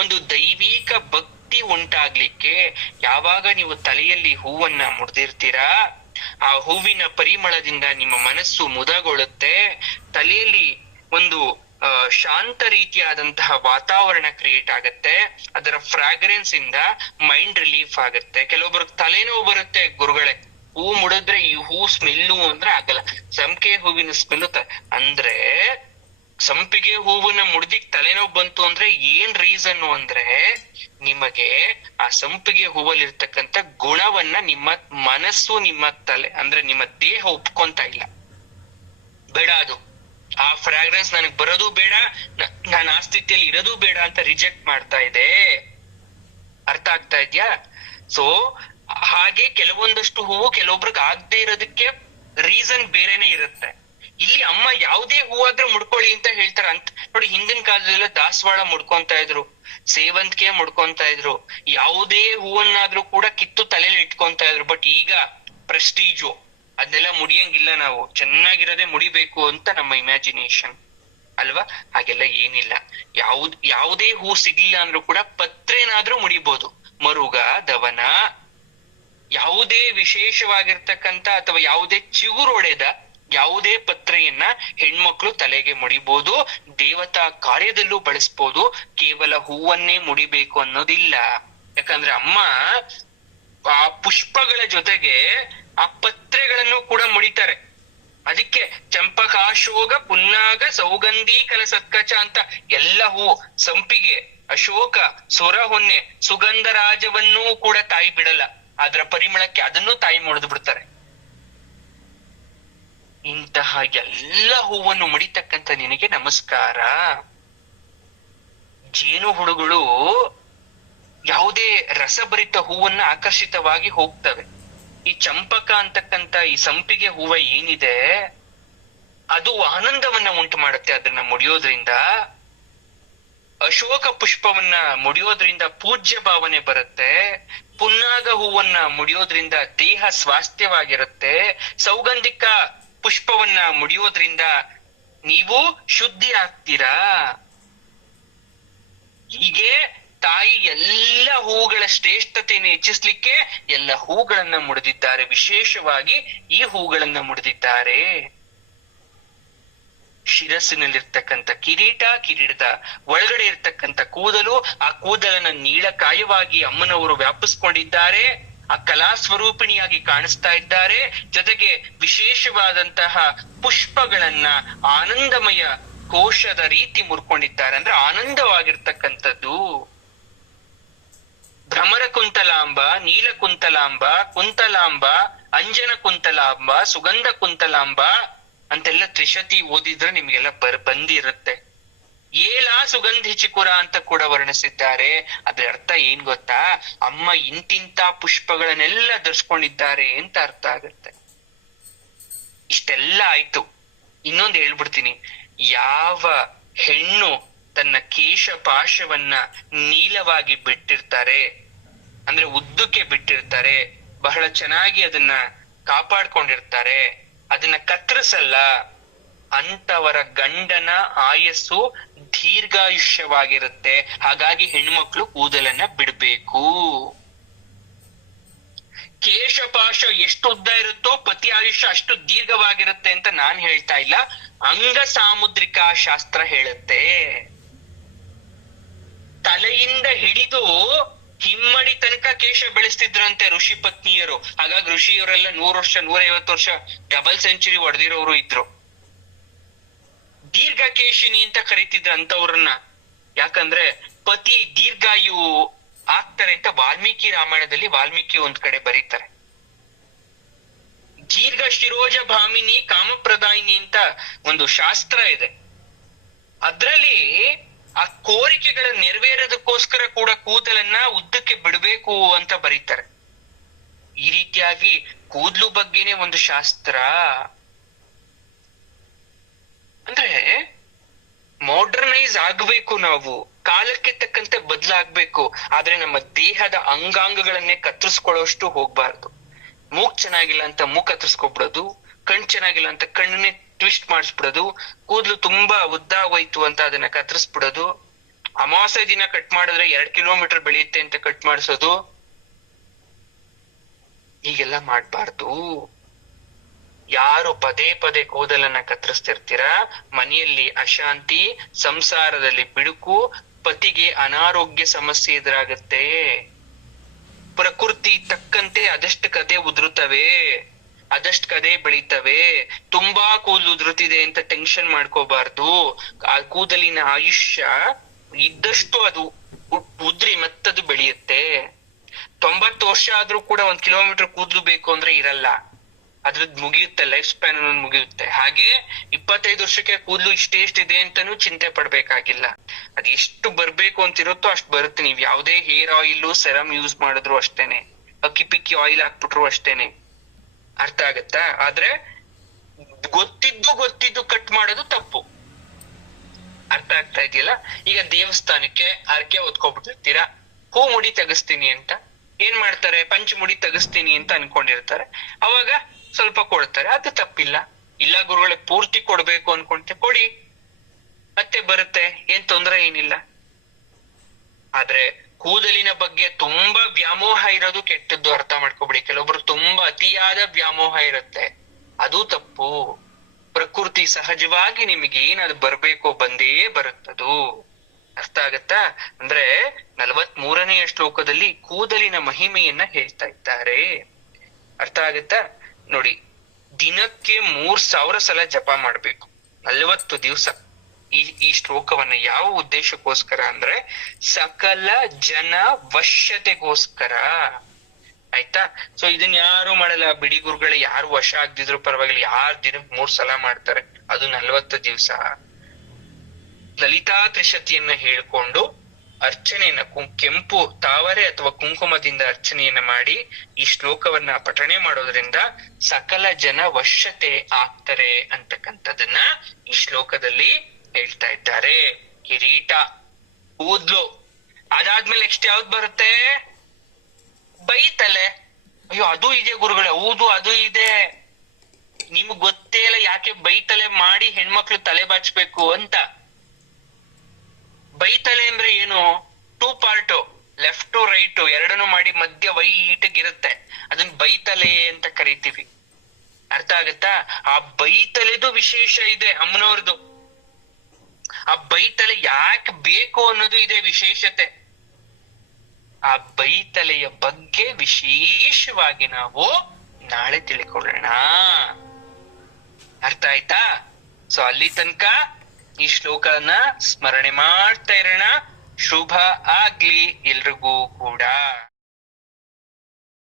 ಒಂದು ದೈವಿಕ ಭಕ್ತಿ ಉಂಟಾಗ್ಲಿಕ್ಕೆ. ಯಾವಾಗ ನೀವು ತಲೆಯಲ್ಲಿ ಹೂವನ್ನ ಮುಡ್ದಿರ್ತೀರಾ, ಆ ಹೂವಿನ ಪರಿಮಳದಿಂದ ನಿಮ್ಮ ಮನಸ್ಸು ಮುದಗೊಳ್ಳುತ್ತೆ. ತಲೆಯಲ್ಲಿ ಒಂದು ಶಾಂತ ರೀತಿಯಾದಂತಹ ವಾತಾವರಣ ಕ್ರಿಯೇಟ್ ಆಗತ್ತೆ. ಅದರ ಫ್ರಾಗ್ರೆನ್ಸ್ ಇಂದ ಮೈಂಡ್ ರಿಲೀಫ್ ಆಗುತ್ತೆ. ಕೆಲವೊಬ್ರಿಗೆ ತಲೆನೋವು ಬರುತ್ತೆ ಗುರುಗಳೇ, ಹೂ ಮುಡಿದ್ರೆ ಈ ಹೂ ಸ್ಮೆಲ್ಲು ಅಂದ್ರೆ ಆಗಲ್ಲ. ಸಂಪಿಗೆ ಹೂವಿನ ಸ್ಮೆಲ್ಲು ಅಂದ್ರೆ, ಸಂಪಿಗೆ ಹೂವನ್ನ ಮುಡ್ದಿಕ್ ತಲೆನೋವು ಬಂತು ಅಂದ್ರೆ ಏನ್ ರೀಸನ್ ಅಂದ್ರೆ, ನಿಮಗೆ ಆ ಸಂಪಿಗೆ ಹೂವಲ್ಲಿ ಇರ್ತಕ್ಕಂಥ ಗುಣವನ್ನ ನಿಮ್ಮ ಮನಸ್ಸು, ನಿಮ್ಮ ತಲೆ ಅಂದ್ರೆ ನಿಮ್ಮ ದೇಹ ಒಪ್ಕೊಂತ ಇಲ್ಲ. ಬೇಡ, ಅದು ಆ ಫ್ರಾಗ್ರೆನ್ಸ್ ನನಗ್ ಬರೋದು ಬೇಡ, ನಾನು ಆ ಸ್ಥಿತಿಯಲ್ಲಿ ಇರೋದು ಬೇಡ ಅಂತ ರಿಜೆಕ್ಟ್ ಮಾಡ್ತಾ ಇದೆ. ಅರ್ಥ ಆಗ್ತಾ ಇದ್ಯಾ? ಸೊ ಹಾಗೆ ಕೆಲವೊಂದಷ್ಟು ಹೂವು ಕೆಲವೊಬ್ರಿಗೆ ಆಗದೆ ಇರೋದಕ್ಕೆ ರೀಸನ್ ಬೇರೆನೆ ಇರುತ್ತೆ. ಇಲ್ಲಿ ಅಮ್ಮ ಯಾವುದೇ ಹೂವಾದ್ರೂ ಮುಡ್ಕೊಳ್ಳಿ ಅಂತ ಹೇಳ್ತಾರ ಅಂತ ನೋಡಿ. ಹಿಂದಿನ ಕಾಲದಲ್ಲೆಲ್ಲ ದಾಸವಾಳ ಮುಡ್ಕೊಂತ ಇದ್ರು, ಸೇವಂತಿಗೆ ಮುಡ್ಕೊಂತ ಇದ್ರು, ಯಾವುದೇ ಹೂವನ್ನಾದ್ರೂ ಕೂಡ ಕಿತ್ತು ತಲೆಯಲ್ಲಿ ಇಟ್ಕೊಂತ ಇದ್ರು. ಬಟ್ ಈಗ ಪ್ರೆಸ್ಟೀಜು ಅದನ್ನೆಲ್ಲ ಮುಡಿಯಂಗಿಲ್ಲ, ನಾವು ಚೆನ್ನಾಗಿರೋದೇ ಮುಡಿಬೇಕು ಅಂತ ನಮ್ಮ ಇಮ್ಯಾಜಿನೇಷನ್ ಅಲ್ವಾ. ಹಾಗೆಲ್ಲ ಏನಿಲ್ಲ. ಯಾವುದೇ ಹೂ ಸಿಗ್ಲಿಲ್ಲ ಅಂದ್ರೂ ಕೂಡ ಪತ್ರೆನಾದ್ರೂ ಮುಡಿಬಹುದು. ಮರುಗ, ದವನ, ಯಾವುದೇ ವಿಶೇಷವಾಗಿರ್ತಕ್ಕಂಥ ಅಥವಾ ಯಾವುದೇ ಚಿಗುರೊಡೆದ ಯಾವುದೇ ಪತ್ರೆಯನ್ನ ಹೆಣ್ಮಕ್ಳು ತಲೆಗೆ ಮುಡಿಬಹುದು. ದೇವತಾ ಕಾರ್ಯದಲ್ಲೂ ಬಳಸ್ಬೋದು. ಕೇವಲ ಹೂವನ್ನೇ ಮುಡಿಬೇಕು ಅನ್ನೋದಿಲ್ಲ. ಯಾಕಂದ್ರೆ ಅಮ್ಮ ಆ ಪುಷ್ಪಗಳ ಜೊತೆಗೆ ಆ ಪತ್ರೆಗಳನ್ನು ಕೂಡ ಮುಡಿತಾರೆ. ಅದಕ್ಕೆ ಚಂಪಕಾಶೋಗ ಪುನ್ನಾಗ ಸೌಗಂಧಿ ಕಲಸತ್ಕಚ ಅಂತ ಎಲ್ಲ ಹೂ, ಸಂಪಿಗೆ, ಅಶೋಕ, ಸೊರಹೊನ್ನೆ, ಸುಗಂಧರಾಜವನ್ನೂ ಕೂಡ ತಾಯಿ ಬಿಡಲ್ಲ. ಅದರ ಪರಿಮಳಕ್ಕೆ ಅದನ್ನೂ ತಾಯಿ ಮುಡಿದು ಬಿಡ್ತಾರೆ. ಇಂತಹ ಎಲ್ಲ ಹೂವನ್ನು ಮುಡಿತಕ್ಕಂಥ ನಿನಗೆ ನಮಸ್ಕಾರ. ಜೇನು ಹುಳುಗಳು ಯಾವುದೇ ರಸಭರಿತ ಹೂವನ್ನ ಆಕರ್ಷಿತವಾಗಿ ಹೋಗ್ತವೆ. ಈ ಚಂಪಕ ಅಂತಕ್ಕಂಥ ಈ ಸಂಪಿಗೆ ಹೂವ ಏನಿದೆ ಅದು ಆನಂದವನ್ನ ಉಂಟು ಮಾಡುತ್ತೆ ಅದನ್ನ ಮುಡಿಯೋದ್ರಿಂದ. ಅಶೋಕ ಪುಷ್ಪವನ್ನ ಮುಡಿಯೋದ್ರಿಂದ ಪೂಜ್ಯ ಭಾವನೆ ಬರುತ್ತೆ. ಪುನ್ನಾಗ ಹೂವನ್ನ ಮುಡಿಯೋದ್ರಿಂದ ದೇಹ ಸ್ವಾಸ್ಥ್ಯವಾಗಿರುತ್ತೆ. ಸೌಗಂಧಿಕ ಪುಷ್ಪವನ್ನ ಮುಡಿಯೋದ್ರಿಂದ ನೀವು ಶುದ್ಧಿ ಆಗ್ತೀರಾ. ಹೀಗೆ ತಾಯಿ ಎಲ್ಲ ಹೂಗಳ ಶ್ರೇಷ್ಠತೆಯನ್ನು ಹೆಚ್ಚಿಸ್ಲಿಕ್ಕೆ ಎಲ್ಲ ಹೂಗಳನ್ನ ಮುಡಿದಿದ್ದಾರೆ. ವಿಶೇಷವಾಗಿ ಈ ಹೂಗಳನ್ನ ಮುಡಿದಿದ್ದಾರೆ. ಶಿರಸ್ಸಿನಲ್ಲಿರ್ತಕ್ಕಂಥ ಕಿರೀಟ, ಕಿರೀಟದ ಒಳಗಡೆ ಇರ್ತಕ್ಕಂಥ ಕೂದಲು, ಆ ಕೂದಲನ್ನ ನೀಳಕಾಯವಾಗಿ ಅಮ್ಮನವರು ವ್ಯಾಪಿಸ್ಕೊಂಡಿದ್ದಾರೆ. ಆ ಕಲಾ ಸ್ವರೂಪಿಣಿಯಾಗಿ ಕಾಣಿಸ್ತಾ ಇದ್ದಾರೆ. ಜೊತೆಗೆ ವಿಶೇಷವಾದಂತಹ ಪುಷ್ಪಗಳನ್ನ ಆನಂದಮಯ ಕೋಶದ ರೀತಿ ಮುರ್ಕೊಂಡಿದ್ದಾರೆ. ಅಂದ್ರೆ ಆನಂದವಾಗಿರ್ತಕ್ಕಂಥದ್ದು. ಭ್ರಮರ ಕುಂತಲಾಂಬ, ನೀಲ ಕುಂತಲಾಂಬ, ಕುಂತಲಾಂಬ, ಅಂಜನ ಕುಂತಲಾಂಬ, ಸುಗಂಧ ಕುಂತಲಾಂಬ ಅಂತೆಲ್ಲ ತ್ರಿಶತಿ ಓದಿದ್ರೆ ನಿಮ್ಗೆಲ್ಲ ಬಂದಿರುತ್ತೆ. ಏಲಾ ಸುಗಂಧಿ ಚಿಕುರ ಅಂತ ಕೂಡ ವರ್ಣಿಸಿದ್ದಾರೆ. ಅದ್ರ ಅರ್ಥ ಏನ್ ಗೊತ್ತಾ? ಅಮ್ಮ ಇಂತಿಂತ ಪುಷ್ಪಗಳನ್ನೆಲ್ಲ ಧರಿಸ್ಕೊಂಡಿದ್ದಾರೆ ಅಂತ ಅರ್ಥ ಆಗುತ್ತೆ. ಇಷ್ಟೆಲ್ಲ ಆಯ್ತು. ಇನ್ನೊಂದು ಹೇಳ್ಬಿಡ್ತೀನಿ. ಯಾವ ಹೆಣ್ಣು ತನ್ನ ಕೇಶ ಪಾಶವನ್ನ ನೀಲವಾಗಿ ಬಿಟ್ಟಿರ್ತಾರೆ, ಅಂದ್ರೆ ಉದ್ದಕ್ಕೆ ಬಿಟ್ಟಿರ್ತಾರೆ, ಬಹಳ ಚೆನ್ನಾಗಿ ಅದನ್ನ ಕಾಪಾಡ್ಕೊಂಡಿರ್ತಾರೆ, ಅದನ್ನ ಕತ್ತರಿಸಲ್ಲ, ಅಂತವರ ಗಂಡನ ಆಯಸ್ಸು ದೀರ್ಘಾಯುಷ್ಯವಾಗಿರುತ್ತೆ. ಹಾಗಾಗಿ ಹೆಣ್ಮಕ್ಳು ಕೂದಲನ್ನ ಬಿಡ್ಬೇಕು. ಕೇಶಪಾಶ ಎಷ್ಟು ಉದ್ದ ಇರುತ್ತೋ ಪತಿ ಆಯುಷ್ಯ ಅಷ್ಟು ದೀರ್ಘವಾಗಿರುತ್ತೆ ಅಂತ ನಾನ್ ಹೇಳ್ತಾ ಇಲ್ಲ, ಅಂಗ ಸಾಮುದ್ರಿಕಾ ಶಾಸ್ತ್ರ ಹೇಳುತ್ತೆ. ತಲೆಯಿಂದ ಹಿಡಿದು ಹಿಮ್ಮಡಿ ತನಕ ಕೇಶ ಬೆಳೆಸ್ತಿದ್ರಂತೆ ಋಷಿ ಪತ್ನಿಯರು. ಹಾಗಾಗಿ ಋಷಿಯವರೆಲ್ಲ 100 ವರ್ಷ 150 ವರ್ಷ ಡಬಲ್ ಸೆಂಚುರಿ ಹೊಡೆದಿರೋರು ಇದ್ರು. ದೀರ್ಘಕೇಶಿನಿ ಅಂತ ಕರೀತಿದ್ರು ಅಂತವ್ರನ್ನ. ಯಾಕಂದ್ರೆ ಪತಿ ದೀರ್ಘಾಯು ಆಗ್ತಾರೆ ಅಂತ ವಾಲ್ಮೀಕಿ ರಾಮಾಯಣದಲ್ಲಿ ವಾಲ್ಮೀಕಿ ಒಂದ್ ಕಡೆ ಬರೀತಾರೆ. ದೀರ್ಘ ಶಿರೋಜ ಭಾಮಿನಿ ಕಾಮಪ್ರದಾಯಿನಿ ಅಂತ ಒಂದು ಶಾಸ್ತ್ರ ಇದೆ. ಅದ್ರಲ್ಲಿ ಆ ಕೋರಿಕೆಗಳ ನೆರವೇರೋದಕ್ಕೋಸ್ಕರ ಕೂಡ ಕೂದಲನ್ನ ಉದ್ದಕ್ಕೆ ಬಿಡ್ಬೇಕು ಅಂತ ಬರೀತಾರೆ. ಈ ರೀತಿಯಾಗಿ ಕೂದಲು ಬಗ್ಗೆನೆ ಒಂದು ಶಾಸ್ತ್ರ. ಅಂದ್ರೆ ಮಾಡರ್ನೈಸ್ ಆಗ್ಬೇಕು, ನಾವು ಕಾಲಕ್ಕೆ ತಕ್ಕಂತೆ ಬದಲಾಗ್ಬೇಕು. ಆದ್ರೆ ನಮ್ಮ ದೇಹದ ಅಂಗಾಂಗಗಳನ್ನೇ ಕತ್ತರಿಸ್ಕೊಳ್ಳೋಷ್ಟು ಹೋಗ್ಬಾರ್ದು. ಮೂಗ್ ಚೆನ್ನಾಗಿಲ್ಲ ಅಂತ ಮೂಗ್ ಕತ್ತರಿಸ್ಕೊಬಿಡೋದು, ಕಣ್ ಚೆನ್ನಾಗಿಲ್ಲ ಅಂತ ಕಣ್ಣನ್ನೇ ಟ್ವಿಸ್ಟ್ ಮಾಡಿಸ್ಬಿಡೋದು, ಕೂದಲು ತುಂಬಾ ಉದ್ದ ಹೋಯ್ತು ಅಂತ ಅದನ್ನ ಕತ್ತರಿಸ್ಬಿಡೋದು, ಅಮಾವಾಸ್ಯೆ ದಿನ ಕಟ್ ಮಾಡಿದ್ರೆ 2 ಕಿಲೋಮೀಟರ್ ಬೆಳೆಯುತ್ತೆ ಅಂತ ಕಟ್ ಮಾಡಿಸೋದು, ಹೀಗೆಲ್ಲ ಮಾಡ್ಬಾರ್ದು. ಯಾರು ಪದೇ ಪದೇ ಕೂದಲನ್ನ ಕತ್ತರಿಸ್ತಿರ್ತೀರ, ಮನೆಯಲ್ಲಿ ಅಶಾಂತಿ, ಸಂಸಾರದಲ್ಲಿ ಬಿಡುಕು, ಪತಿಗೆ ಅನಾರೋಗ್ಯ ಸಮಸ್ಯೆ ಎದುರಾಗತ್ತೆ. ಪ್ರಕೃತಿ ತಕ್ಕಂತೆ ಅದಷ್ಟು ಕದೆ ಉದುರುತ್ತವೆ, ಅದಷ್ಟು ಕದೆ ಬೆಳೀತವೆ. ತುಂಬಾ ಕೂದಲು ಉದುರುತ್ತಿದೆ ಅಂತ ಟೆನ್ಷನ್ ಮಾಡ್ಕೋಬಾರ್ದು. ಆ ಕೂದಲಿನ ಆಯುಷ್ಯ ಇದ್ದಷ್ಟು ಅದು ಉದ್ರಿ ಮತ್ತದು ಬೆಳೆಯುತ್ತೆ. 90 ವರ್ಷ ಆದ್ರೂ ಕೂಡ 1 ಕಿಲೋಮೀಟರ್ ಕೂದಲು ಬೇಕು ಅಂದ್ರೆ ಇರಲ್ಲ, ಅದ್ರದ್ದು ಮುಗಿಯುತ್ತೆ, ಲೈಫ್ ಸ್ಪ್ಯಾನ್ ಅನ್ನೋದು ಮುಗಿಯುತ್ತೆ. ಹಾಗೆ 25 ವರ್ಷಕ್ಕೆ ಕೂದಲು ಇಷ್ಟೇ ಅಂತಾನು ಚಿಂತೆ ಪಡ್ಬೇಕಾಗಿಲ್ಲ. ಅದ್ ಎಷ್ಟು ಬರ್ಬೇಕು ಅಂತಿರುತ್ತೋ ಅಷ್ಟು ಬರುತ್ತೆ. ನೀವ್ ಯಾವ್ದೇ ಹೇರ್ ಆಯಿಲ್ ಸೆರಮ್ ಯೂಸ್ ಮಾಡಿದ್ರು ಅಷ್ಟೇನೆ, ಅಕ್ಕಿ ಪಿಕ್ಕಿ ಆಯಿಲ್ ಹಾಕ್ಬಿಟ್ರು ಅಷ್ಟೇನೆ. ಅರ್ಥ ಆಗತ್ತಾ? ಆದ್ರೆ ಗೊತ್ತಿದ್ದು ಕಟ್ ಮಾಡೋದು ತಪ್ಪು. ಅರ್ಥ ಆಗ್ತಾ ಇದೆಯಲ್ಲ? ಈಗ ದೇವಸ್ಥಾನಕ್ಕೆ ಹರಕೆ ಹೊತ್ಕೊಬಿಟ್ಟಿರ್ತೀರಾ, ಹೂ ಮುಡಿ ತೆಗಿಸ್ತೀನಿ ಅಂತ. ಏನ್ ಮಾಡ್ತಾರೆ, ಪಂಚಮುಡಿ ತೆಗಿಸ್ತೀನಿ ಅಂತ ಅನ್ಕೊಂಡಿರ್ತಾರೆ. ಅವಾಗ ಸ್ವಲ್ಪ ಕೊಡ್ತಾರೆ, ಅದು ತಪ್ಪಿಲ್ಲ. ಇಲ್ಲ ಗುರುಗಳೇ ಪೂರ್ತಿ ಕೊಡ್ಬೇಕು ಅನ್ಕೊಂತೆ ಕೊಡಿ, ಮತ್ತೆ ಬರುತ್ತೆ, ಏನ್ ತೊಂದ್ರೆ ಏನಿಲ್ಲ. ಆದ್ರೆ ಕೂದಲಿನ ಬಗ್ಗೆ ತುಂಬಾ ವ್ಯಾಮೋಹ ಇರೋದು ಕೆಟ್ಟದ್ದು, ಅರ್ಥ ಮಾಡ್ಕೊಬಿಡಿ. ಕೆಲವೊಬ್ರು ತುಂಬಾ ಅತಿಯಾದ ವ್ಯಾಮೋಹ ಇರುತ್ತೆ, ಅದು ತಪ್ಪು. ಪ್ರಕೃತಿ ಸಹಜವಾಗಿ ನಿಮಗೆ ಏನದು ಬರ್ಬೇಕೋ ಬಂದೇ ಬರುತ್ತದು. ಅರ್ಥ ಆಗತ್ತಾ? ಅಂದ್ರೆ 43ನೇ ಶ್ಲೋಕದಲ್ಲಿ ಕೂದಲಿನ ಮಹಿಮೆಯನ್ನ ಹೇಳ್ತಾ ಇದ್ದಾರೆ. ಅರ್ಥ ಆಗತ್ತಾ? ನೋಡಿ, ದಿನಕ್ಕೆ 3000 ಸಲ ಜಪ ಮಾಡ್ಬೇಕು 40 ದಿವಸ. ಈ ಶ್ಲೋಕವನ್ನ ಯಾವ ಉದ್ದೇಶಕ್ಕೋಸ್ಕರ ಅಂದ್ರೆ ಸಕಲ ಜನ ವಶ್ಯತೆಗೋಸ್ಕರ. ಆಯ್ತಾ? ಸೊ ಇದನ್ನ ಯಾರು ಮಾಡಲ್ಲ ಬಿಡಿ ಗುರುಗಳೇ, ಯಾರು ವಶ ಆಗದಿದ್ರು ಪರವಾಗಿಲ್ಲ, ಯಾರು ದಿನಕ್ಕೆ 3 ಸಲ ಮಾಡ್ತಾರೆ, ಅದು 40 ದಿವಸ. ಲಲಿತಾ ತ್ರಿಶತಿಯನ್ನ ಹೇಳ್ಕೊಂಡು ಅರ್ಚನೆಯನ್ನ ಕೆಂಪು ತಾವರೆ ಅಥವಾ ಕುಂಕುಮದಿಂದ ಅರ್ಚನೆಯನ್ನ ಮಾಡಿ ಈ ಶ್ಲೋಕವನ್ನ ಪಠಣೆ ಮಾಡೋದ್ರಿಂದ ಸಕಲ ಜನ ವಶ್ಯತೆ ಆಗ್ತಾರೆ ಅಂತಕ್ಕಂಥದನ್ನ ಈ ಶ್ಲೋಕದಲ್ಲಿ ಹೇಳ್ತಾ ಇದ್ದಾರೆ. ಕಿರೀಟ, ಕೂದ್ಲು, ಅದಾದ್ಮೇಲೆ ನೆಕ್ಸ್ಟ್ ಯಾವ್ದು ಬರುತ್ತೆ? ಬೈತಲೆ. ಅಯ್ಯೋ ಅದು ಇದೆ ಗುರುಗಳೇ, ಹೌದು ಅದು ಇದೆ. ನಿಮ್ಗ್ ಗೊತ್ತೇ ಇಲ್ಲ ಯಾಕೆ ಬೈತಲೆ ಮಾಡಿ ಹೆಣ್ಮಕ್ಳು ತಲೆ ಬಾಚ್ಬೇಕು ಅಂತ. ಬೈತಲೆ ಅಂದ್ರೆ ಏನು? 2 ಪಾರ್ಟ್, ಲೆಫ್ಟ್ ಟು ರೈಟ್ ಎರಡನ್ನು ಮಾಡಿ ಮಧ್ಯ ವೈಟಗಿರುತ್ತೆ, ಅದನ್ನ ಬೈತಲೆ ಅಂತ ಕರಿತೀವಿ. ಅರ್ಥ ಆಗತ್ತಾ? ಆ ಬೈತಲೆದು ವಿಶೇಷ ಇದೆ ಅಮ್ಮನವ್ರದ್ದು. ಆ ಬೈತಲೆ ಯಾಕೆ ಬೇಕು ಅನ್ನೋದು ಇದೆ ವಿಶೇಷತೆ. ಆ ಬೈತಲೆಯ ಬಗ್ಗೆ ವಿಶೇಷವಾಗಿ ನಾವು ನಾಳೆ ತಿಳ್ಕೊಳ್ಳೋಣ. ಅರ್ಥ ಆಯ್ತಾ? ಸೊ ಅಲ್ಲಿ ತನಕ ಈ ಶ್ಲೋಕನ ಸ್ಮರಣೆ ಮಾಡ್ತಾ ಇರೋಣ. ಶುಭ ಆಗ್ಲಿ ಎಲ್ರಿಗೂ ಕೂಡ.